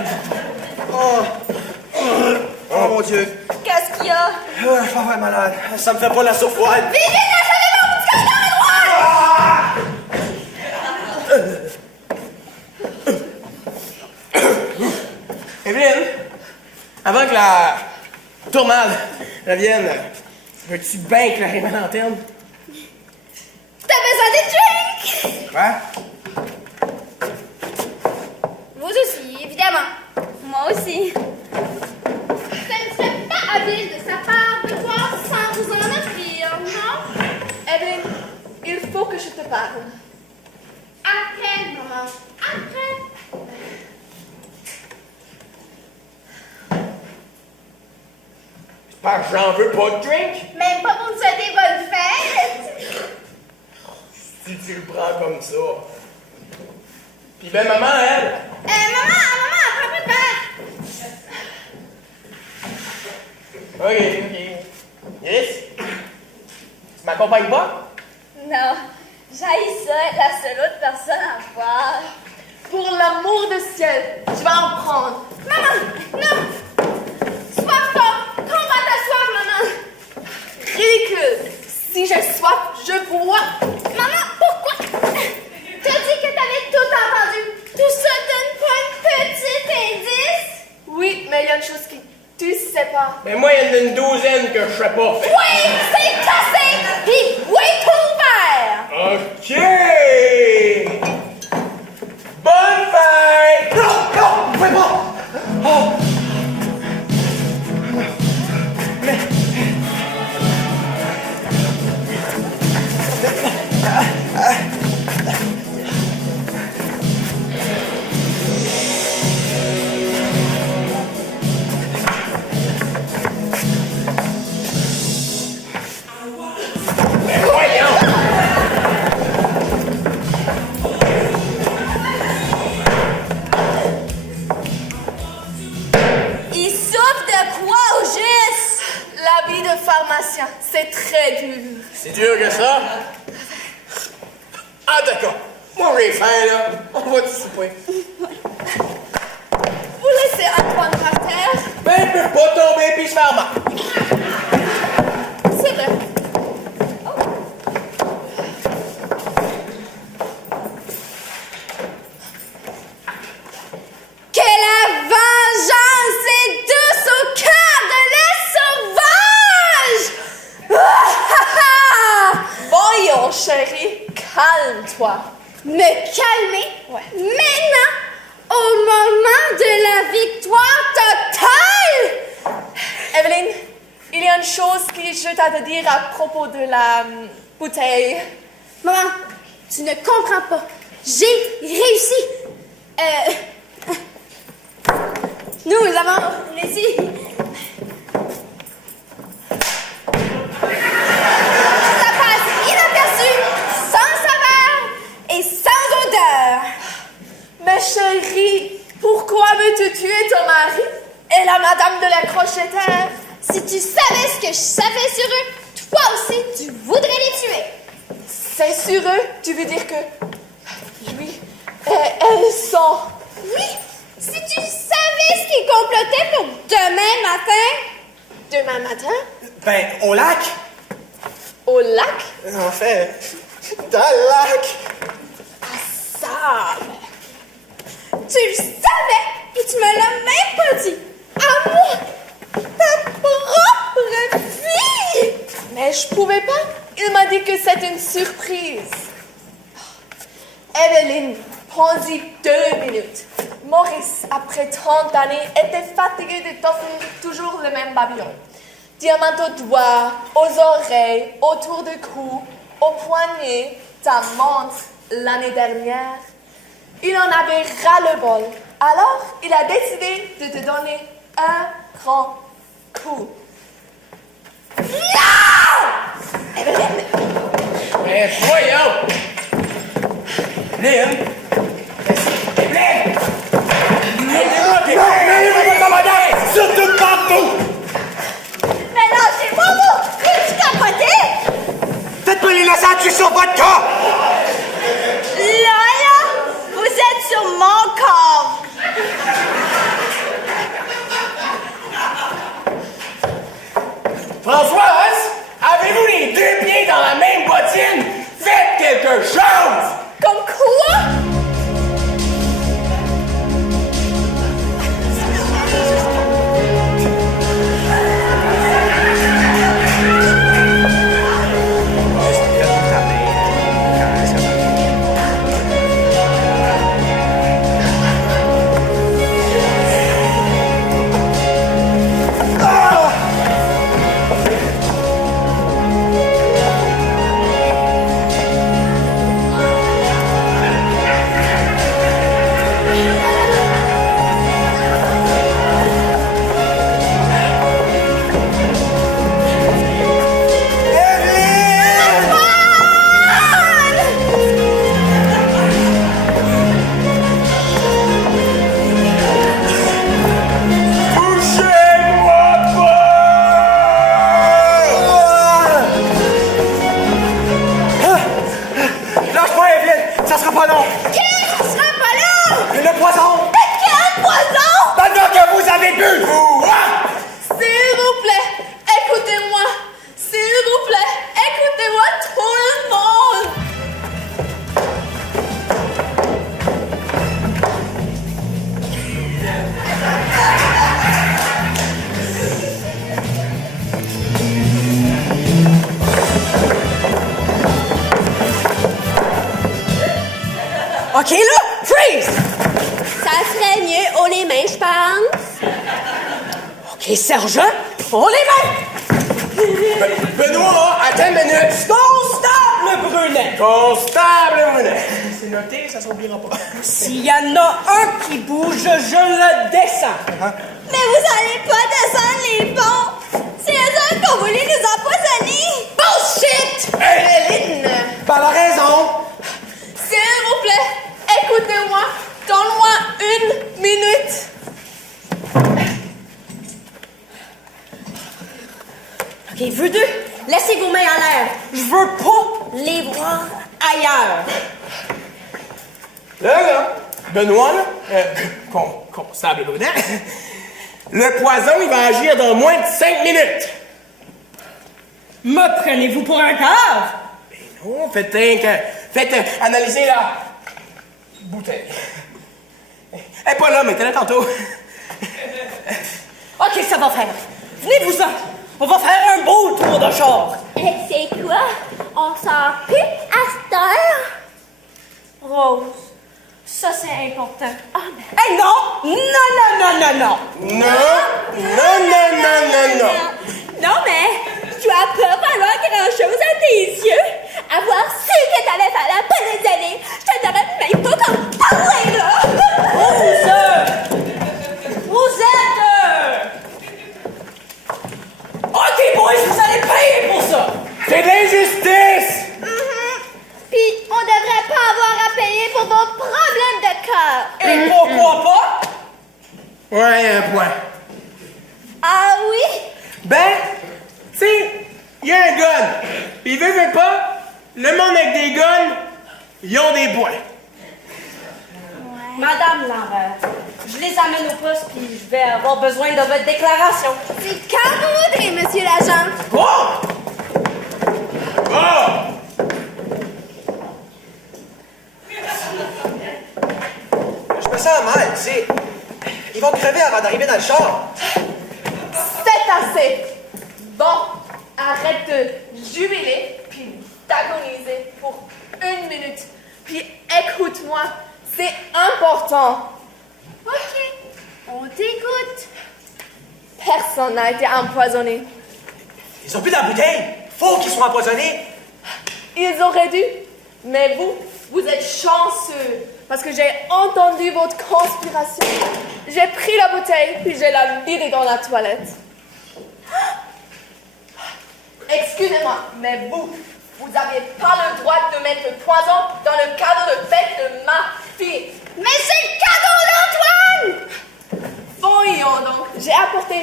Oh mon Dieu! Qu'est-ce qu'il y a? Je suis pas vraiment malade. Ça me fait pas la souffrance. Vite, lâchez mon petit cœur dans la droite! Evelyne, avant que la tournade revienne, veux-tu bien éclairer ma lanterne? T'as besoin de drink? Quoi? aussi. Ce ne serait pas habile de sa part de boire sans vous en offrir, non? Evelyn, il faut que je te parle. Après, maman. Après. Parce que j'en veux pas de drink. Même pas pour te souhaiter bonne fête. Si tu le prends comme ça. Puis ben, maman, elle. Maman, prends pas de verre. Ok. Yes? Tu m'accompagnes pas? Non, j'haïs ça être la seule autre personne à boire. Pour l'amour du ciel, tu vas en prendre. Maman, non! Soif fort! Combat ta soif, maman! Ridicule. Si j'ai soif, je bois. Maman, pourquoi? T'as dit que t'avais tout entendu. Tout ça donne pas un petit indice? Oui, mais il y a une chose que tu sais pas. Ben moi, il y en a une douzaine que je sais pas. Oui, c'est cassé! Puis oui, tout ouvert! Ok! Bonne fête! Non, vous pouvez pas! Oh! Mais... Ben voyons! Il souffre de quoi au juste? La vie de pharmacien, c'est très dur. C'est dur que ça? Ah d'accord. Moi j'ai faim là. On va dissiper. Vous laissez Antoine par terre? Ben il peut pas tomber puis se faire mal. C'est vrai. Que la vengeance est douce au cœur de la sauvage! Voyons, chérie, calme-toi. Me calmer? Ouais. Maintenant, au moment de la victoire totale? Evelyn, il y a une chose que je dois te dire à propos de la bouteille. Maman, tu ne comprends pas. J'ai réussi. Nous avons réussi. Ça passe inaperçu, sans saveur et sans odeur. Mais chérie, pourquoi veux-tu tuer ton mari et la madame de la crochetière? Si tu savais ce que je savais sur eux, toi aussi, tu voudrais les tuer. C'est sur eux, tu veux dire que lui et elles sont... Oui, si tu savais ce qu'ils complotaient pour demain matin. Demain matin, Ben, au lac? au lac, En fait, dans le lac. ça. Tu le savais et tu me l'as même pas dit. À moi, ta propre fille. Mais je pouvais pas. Il m'a dit que c'était une surprise. Evelyn, prends-y 2 minutes. Maurice, après 30 années, était fatigué de t'offrir toujours le même babillon. Diamant aux doigts, aux oreilles, autour du cou, au poignet, ta montre l'année dernière. Il en avait ras-le-bol. Alors, il a décidé de te donner un grand coup. Ben voyons! Lynn! Lynn! Aidez-moi, puis aidez-moi, votre commandant! Surtout pas vous! Mais non, c'est pas vous. Es-tu capoté? Faites pas les lassades sur votre corps! Là, vous êtes sur mon corps. Françoise, avez-vous les 2 pieds dans la même bottine? Faites quelque chose! Comme quoi? OK, là, freeze! Ça serait mieux haut les mains, je pense. OK, sergent, on les mains! Benoît, attends une minute. Constable Brunet! Constable Brunet. C'est noté, ça s'oubliera pas. S'il y en a un qui bouge, je le descends. Mais vous allez pas descendre les ponts! C'est eux autres qui ont voulu nous empoisonner! Bullshit! Hey! Ben, elle a raison. S'il vous plaît, écoutez-moi. Donne-moi 1 minute. OK, vous deux, laissez vos mains en l'air. Je veux pas les voir ailleurs. Là, Benoît, là, constable Brunet, le poison, il va agir dans moins de 5 minutes. Me prenez-vous pour un cave? Non, faites analyser la bouteille. Elle est pas là, mais t'es là tantôt. OK, ça va faire. Venez-vous-en. On va faire un beau tour de char. C'est quoi? On sort plus à cette heure? Rose, ça c'est important. Hey, non! Non, non, non, non, non! Non, non, non, non, non, non. Non, mais tu vas pas falloir grand-chose à tes yeux. Avoir su que t'allais faire la bonne année, je te devrais même pas t'en parler, là. Vous êtes... OK, boys, vous allez payer pour ça! C'est de l'injustice! Puis on devrait pas avoir à payer pour vos problèmes de cœur! Et pourquoi pas? Ouais, un point. Ah oui? Ben, tu sais, il y a un gun. Puis veut pas, le monde avec des guns, ils ont des points. Madame Lambert, je les amène au poste puis je vais avoir besoin de votre déclaration. C'est quand vous voudrez, monsieur l'agent. Oh! Oh! Je me sens mal, tu sais. Ils vont crever avant d'arriver dans le char. C'est assez. Bon, arrête de jubiler puis d'agoniser pour 1 minute. Puis écoute-moi, c'est important. OK, on t'écoute. Personne n'a été empoisonné. Ils ont plus dans la bouteille. Faut qu'ils soient empoisonnés. Ils auraient dû, mais vous êtes chanceux parce que j'ai entendu votre conspiration. J'ai pris la bouteille puis je l'ai vidée dans la toilette. Excusez-moi, mais vous n'avez pas le droit de mettre le poison dans le cadeau de fête de ma fille. Mais c'est le cadeau d'Antoine! Voyons donc, j'ai apporté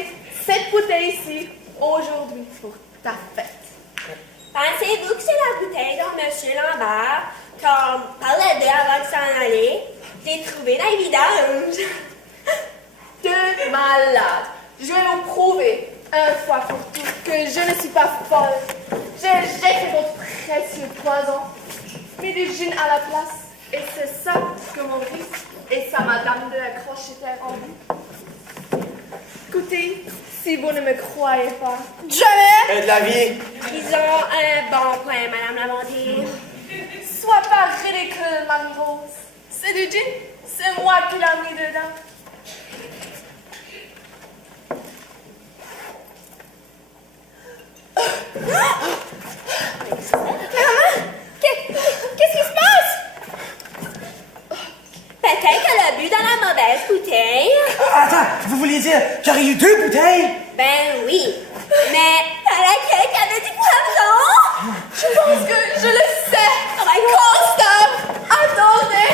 cette bouteille ici aujourd'hui pour ta fête. Pensez-vous que c'est la bouteille dont M. Lambert, qu'on parlait d'eux avant de s'en aller, j'ai trouvé dans les vidanges? Deux malades. Je vais vous prouver, une fois pour toutes, que je ne suis pas folle. J'ai jeté votre précieux poison, mis du gin à la place, et c'est ça que mon fils et sa madame de la crochetière ont dit. Écoutez, si vous ne me croyez pas, Jamais! De la vie. Ils ont un bon point, Madame Lavontier. sois pas ridicule, Marie-Rose. C'est du gin, c'est moi qui l'ai mis dedans. Maman, qu'est-ce qui se passe? Peut-être qu'elle a bu dans la mauvaise bouteille. Attends, vous vouliez dire qu'il y aurait eu 2 bouteilles? Ben oui. Mais fallait qu'elle avait du poison. Je pense que je le sais. Oh my God. Constable, attendez.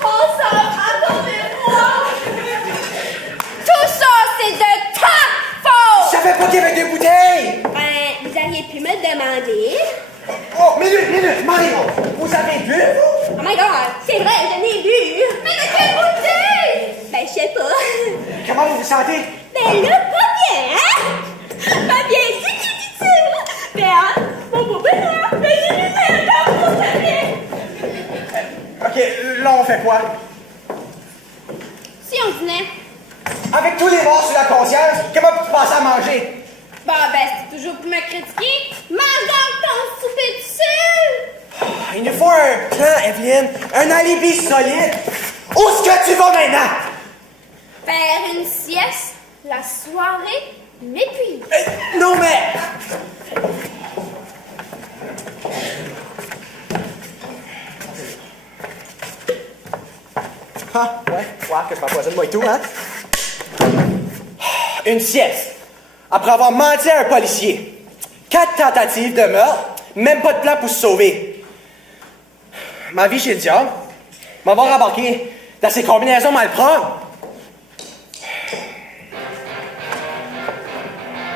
Constable, attendez-moi. Tout ça, c'est de ta faute! Je savais pas qu'il y avait 2 bouteilles! Ben, vous auriez pu me le demander. Oh, minute, Marie-Rose. Vous avez bu, vous? Oh my God, c'est vrai, je n'ai bu. Mais de quelle bouteille? Ben, je sais pas. Comment vous vous sentez? Ben là, pas bien, hein? Pas bien, dit. Ben, hein, mon beau bonheur, ben, j'ai lu encore pour ta bien. OK, là, on fait quoi? Si on venait. Avec tous les morts sur la conscience, comment tu passes à manger? Bah, ben, c'est toujours pour me critiquer. Mange donc ton souper de seul! Il nous faut un plan, Evelyne. Un alibi solide. Où est-ce que tu vas maintenant? Faire une sieste, la soirée m'épuise. Non, mais... Ah, ouais, que je m'empoisonne moi et tout, hein? Une sieste. Après avoir menti à un policier. 4 tentatives de meurtre, même pas de plan pour se sauver. Ma vie chez le diable. M'avoir embarqué dans ces combinaisons malpropres.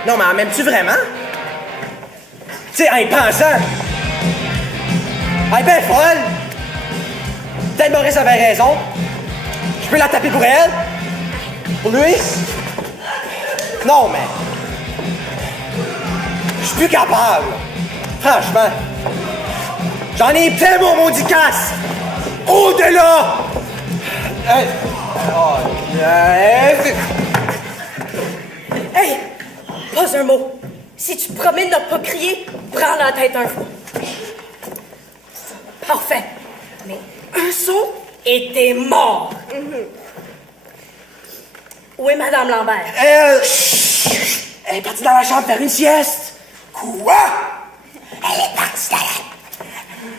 Non, mais en m'aimes-tu vraiment? Tu sais, en y pensant. Elle est bien folle. Peut-être Maurice avait raison. Je peux la taper pour elle? Pour lui? Non, mais... Je suis plus capable. Franchement. J'en ai plein, mon maudit casse. Au-delà! Hey! Pas un mot. Si tu promets de ne pas crier, prends la tête un fois. Parfait. Mais un son et t'es mort. Où est Madame Lambert? Elle est partie dans la chambre faire une sieste. Quoi? Elle est partie dans la...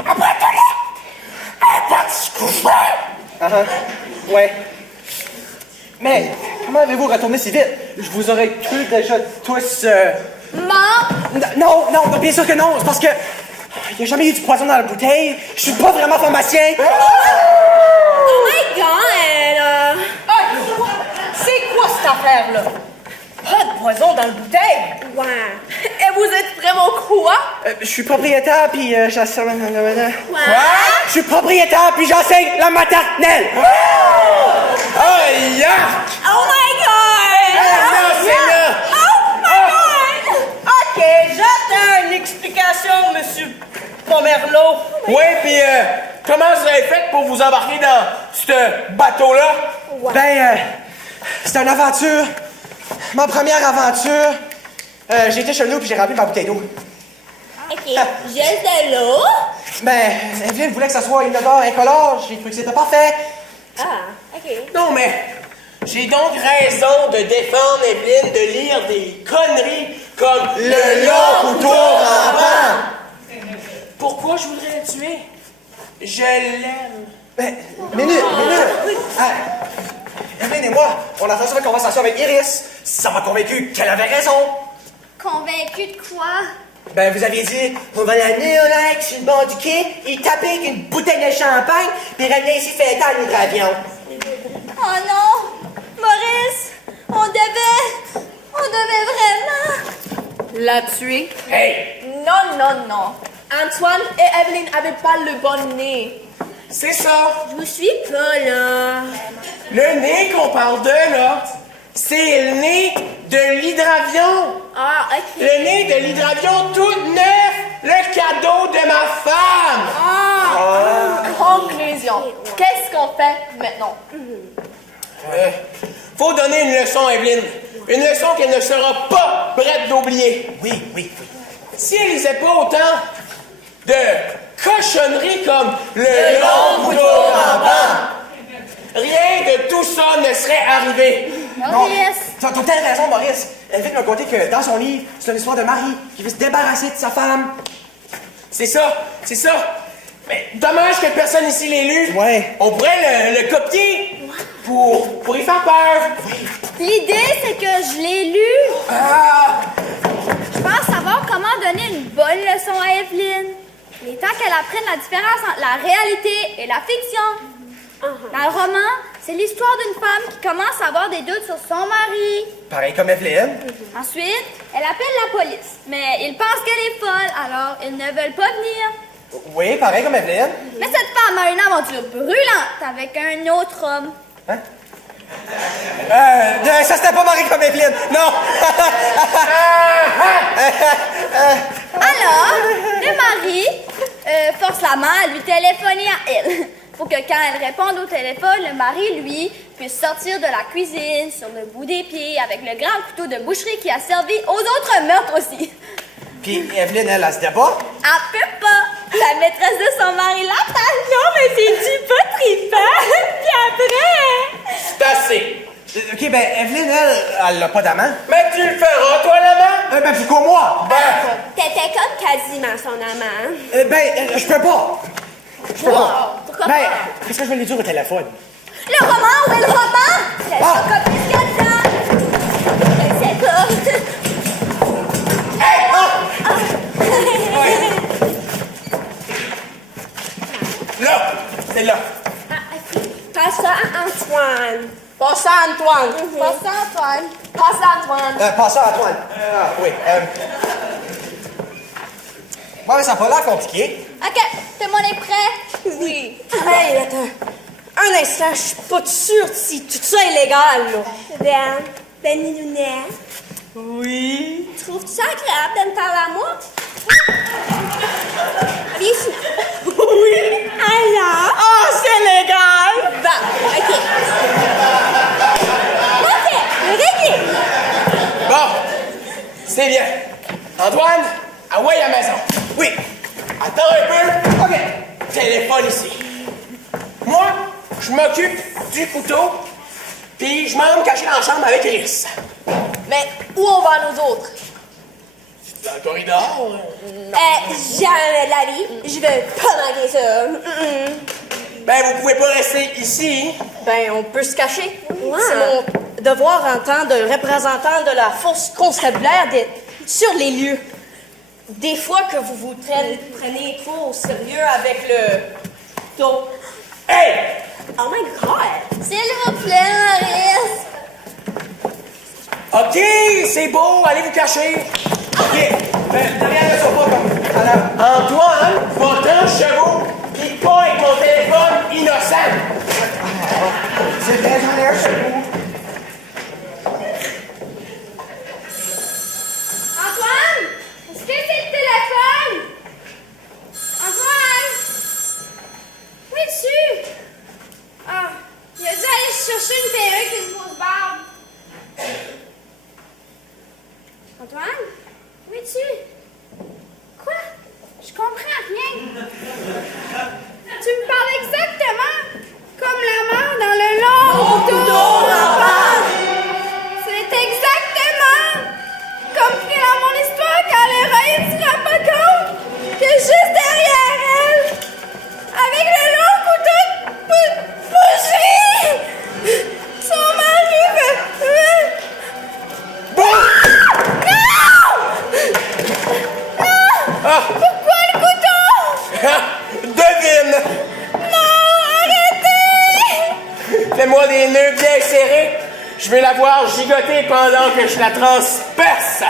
Elle est partie se coucher. Ouais. Mais comment avez-vous retourné si vite? Je vous aurais cru déjà tous... Non, bien sûr que non. C'est parce que... Il n'y a jamais eu du poison dans la bouteille. Je suis pas vraiment pharmacien. Oh my God! C'est quoi cette affaire-là? Pas de poison dans la bouteille? Ouais. Et vous êtes vraiment quoi? Je suis propriétaire, puis j'enseigne... Quoi? Je suis propriétaire, puis j'enseigne la maternelle. Oh, yeah! Oh my God! Non, c'est là! Oh my God! OK, j'attends une explication, monsieur Pomerleau. Oui, puis comment vous avez fait pour vous embarquer dans ce bateau-là? C'est une aventure. Ma première aventure. J'ai été chez nous, puis j'ai rempli ma bouteille d'eau. OK. Juste de l'eau? Evelyne voulait que ça soit inodore, incolore. J'ai cru que c'était parfait. Ah, OK. Non, mais j'ai donc raison de défendre Evelyne de lire des conneries comme Le long couteau rampant. Pourquoi je voudrais la tuer? Je l'aime. Minute. Evelyne et moi, on a fait une conversation avec Iris. Ça m'a convaincu qu'elle avait raison. Convaincu de quoi? Vous aviez dit, on va l'amener au lac sur le bord du quai, y taper avec une bouteille de champagne, puis ramener ici fêter à l'hydravion. Oh non! Maurice! On devait vraiment... La tuer? Hey! Non. Antoine et Evelyne avaient pas le bon nez. C'est ça! Je vous suis pas, là. Le nez qu'on parle de, là, c'est le nez de l'hydravion! Ah, OK. Le nez de l'hydravion tout neuf! Le cadeau de ma femme! Conclusion. Qu'est-ce qu'on fait maintenant? Faut donner une leçon à Evelyne. Une leçon qu'elle ne sera pas prête d'oublier. Oui. Si elle lisait pas autant de cochonneries comme le long couteau rampant, rien de tout ça ne serait arrivé. Maurice! T'as telle raison, Maurice. Evelyne m'a conté que dans son livre, c'est une histoire de mari qui veut se débarrasser de sa femme. C'est ça. Mais dommage que personne ici l'ait lu. Ouais. On pourrait le copier pour y faire peur. L'idée, c'est que je l'ai lu. Ah! Je pense savoir comment donner une bonne leçon à Evelyne. Il est temps qu'elle apprenne la différence entre la réalité et la fiction. Dans le roman, c'est l'histoire d'une femme qui commence à avoir des doutes sur son mari. Pareil comme Evelyne. Ensuite, elle appelle la police. Mais ils pensent qu'elle est folle, alors ils ne veulent pas venir. Oui, pareil comme Evelyne. Mais cette femme a une aventure brûlante avec un autre homme. Ça c'était pas pareil comme Evelyne. Non. Alors, le mari force la main à lui téléphoner à elle. Faut que quand elle réponde au téléphone, le mari, lui, puisse sortir de la cuisine sur le bout des pieds avec le grand couteau de boucherie qui a servi aux autres meurtres aussi. Puis Evelyne, elle se débat. Elle peut pas. La maîtresse de son mari l'appelle. Non, mais c'est du pas trippant. Puis après... C'est assez. OK, ben, Evelyne, elle a pas d'amant. Mais tu le feras, toi, l'amant? Ben, pourquoi moi? T'étais comme quasiment son amant. Je peux pas. Je peux pas. Pourquoi Ben, pas? qu'est-ce que je vais lui dire au téléphone? Le roman, où est le roman? C'est Ah. pas comme plus que ça. Je sais pas. Hey, non! Là, c'est là. Passe ça à Antoine. Passe ça, Antoine. Passe ça, Antoine. Passe ça, Antoine. Passe ça à Antoine. Oui. Ouais, mais ça n'a pas l'air compliqué. OK, tout le monde est prêt? Oui. Hey, attends. Un instant, je suis pas sûre si tout ça est légal, là. Ben Ninounet, Oui. trouves-tu ça agréable de me parler à moi? Oui. Alors? Ah, c'est légal! Bon, OK. OK, réglé. Bon, c'est bien. Antoine, ouais à la maison. Oui. Attends un peu. OK. Téléphone ici. Moi, je m'occupe du couteau, puis je m'en vais me cacher dans la chambre avec Rhys. Mais où on va nous autres? Dans le corridor. Jamais de la vie. Je veux pas manquer ça. Ben, vous pouvez pas rester ici. Ben, on peut se cacher. Ouais. C'est mon devoir en tant de représentant de la force constabulaire d'être sur les lieux. Des fois que vous vous prenez trop au sérieux avec le couteau. Hey! Oh my God. S'il vous plaît, Maurice. OK, c'est beau, allez vous cacher. OK, derrière le sofa comme... Antoine, va-t'en, chevaux, pis pas avec mon téléphone innocent. C'est bien, j'en ai un chez vous. Antoine, est-ce que c'est le téléphone? Antoine? Où es-tu? Ah, il a dû aller chercher une perruque et une grosse barbe. Antoine? Où es-tu? Quoi? Je comprends rien. Tu me parles exactement comme la mère dans le long couteau d'enfant. C'est exactement comme dans mon histoire quand l'héroïne se rend pas compte que juste derrière elle, avec le long couteau de boucherie, son mari veut... Non! Pourquoi le couteau? Devine! Non, arrêtez! Fais-moi des nœuds bien serrés. Je vais la voir gigoter pendant que je la transperce.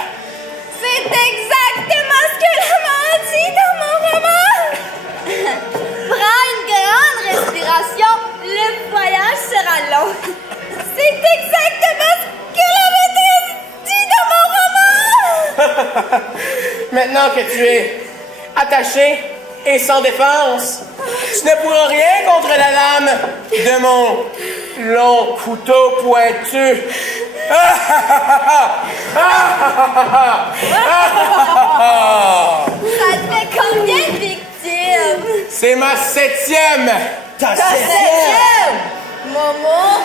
C'est exactement ce que la mort dit dans mon roman! Prends une grande respiration, le voyage sera long. C'est exactement ce que la maîtresse dit dans mon roman! Maintenant que tu es attaché et sans défense, tu ne pourras rien contre la lame de mon long couteau pointu. Ça te fait combien de victimes? C'est ma 7e. Ta Septième! Momo,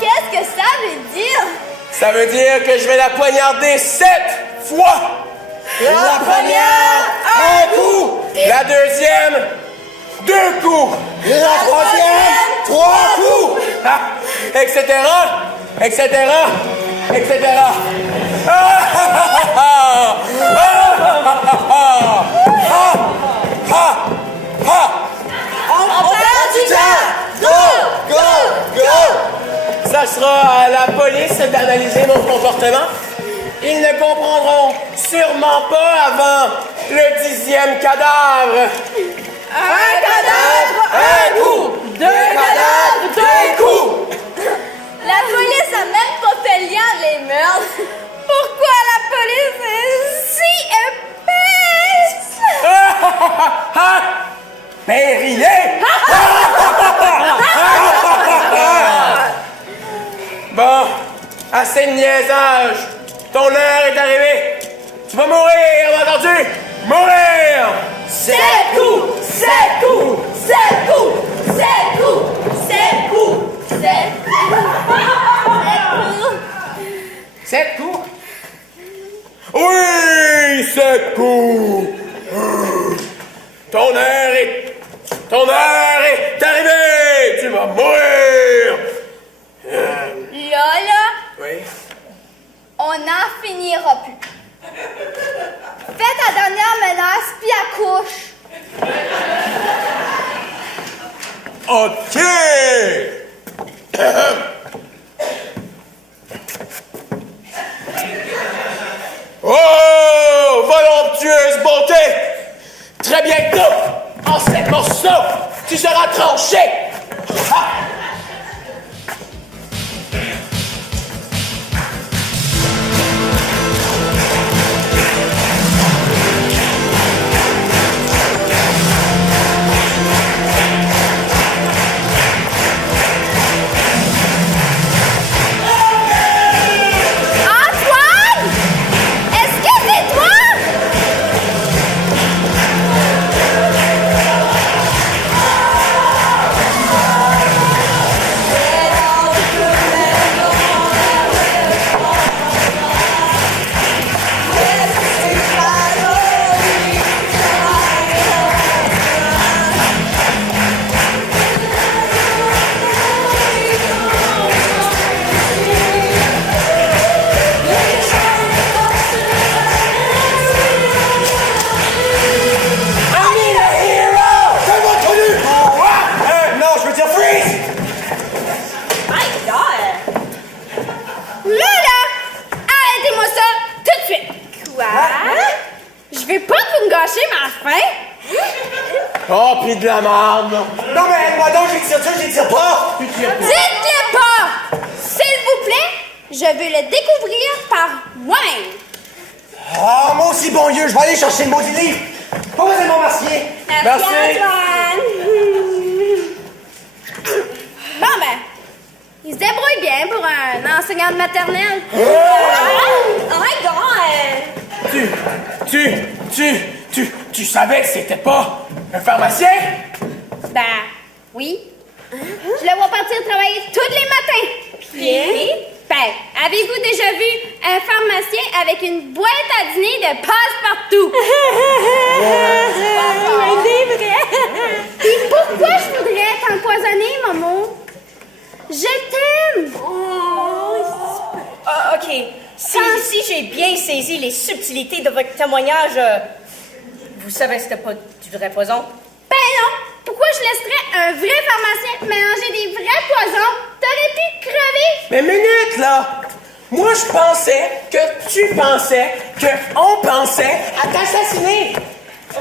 qu'est-ce que ça veut dire? Ça veut dire que je vais la poignarder 7 fois. La première, un coup. La deuxième, 2 coups. La troisième, 3 coups. Etc. Etc. Etc. On perd du temps. Go, go, go. Ça sera à la police d'analyser mon comportement. Ils ne comprendront sûrement pas avant le 10e cadavre. Un cadavre, Un coup. 2 cadavres, 2 coups. La police a même pas fait le lien entre les meurtres. Pourquoi la police est si épaisse? Ben, riez! Bon, assez de niaisage. Ton heure est arrivée. Tu vas mourir, entendu? Mourir! C'est coup! C'est coup! C'est coup! C'est coup! C'est coup! C'est Sept coups? Oui, 7 coups! Ton heure est arrivée! Tu vas mourir! Là, Oui. on n'en finira plus. Fais ta dernière menace, puis accouche. OK! Oh, volontueuse bonté! Très bientôt, en 7 morceaux, tu seras tranché! Ha! Antoine! Est-ce que c'est toi? Non, je veux dire freeze! My God! Là, arrêtez-moi ça tout de suite. Quoi? Je veux pas que vous me gâchiez ma fin. Oh, pis de la merde! Non, mais moi donc, j'étire pas! Dites-le pas! S'il vous plaît, je veux le découvrir par moi-même. Ah, moi aussi, bon Dieu, je vais aller chercher le maudit livre! Pas besoin de mon marcier! Merci. Antoine! Bon ben, il se débrouille bien pour un enseignant de maternelle. Oh my God! Tu savais que c'était pas un pharmacien? Ben, oui. Je le vois partir travailler tous les matins. Puis? Ben, avez-vous déjà vu un pharmacien avec une boîte à dîner de passe-partout? C'est vrai! Puis pourquoi je voudrais t'empoisonner, maman? Je t'aime! Ah, OK. Si j'ai bien saisi les subtilités de votre témoignage, vous savez que c'était pas du vrai poison? Ben non! Pourquoi je laisserais un vrai pharmacien mélanger des vrais poisons? T'aurais pu crever! Mais minute, là! Moi, je pensais que tu pensais qu'on pensait à t'assassiner!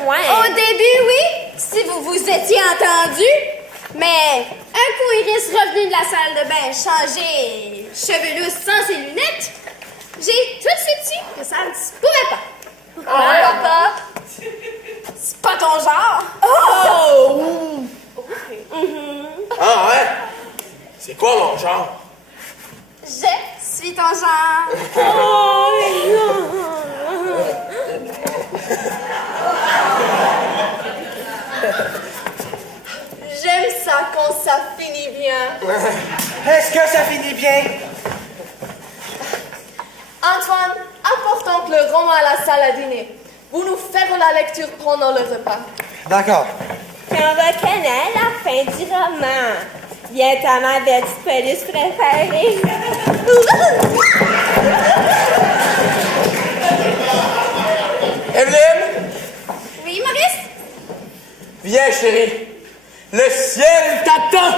Ouais. Au début, oui, si vous vous étiez entendu. Mais un coup, Iris revenu de la salle de bain, changé, chevelus sans ses lunettes, j'ai tout de suite su que ça ne se pouvait pas. Pourquoi, papa? C'est pas ton genre. Oh! Ah, ouais? C'est quoi mon genre? Je suis ton genre. J'aime ça quand ça finit bien. Est-ce que ça finit bien? Antoine, apportons le roman à la salle à dîner. Vous nous ferez la lecture pendant le repas. D'accord. Puis on va connaître la fin du roman. Viens à ma petite police préférée. Evelyne? Oui, Maurice? Viens, chérie. Le ciel t'attend!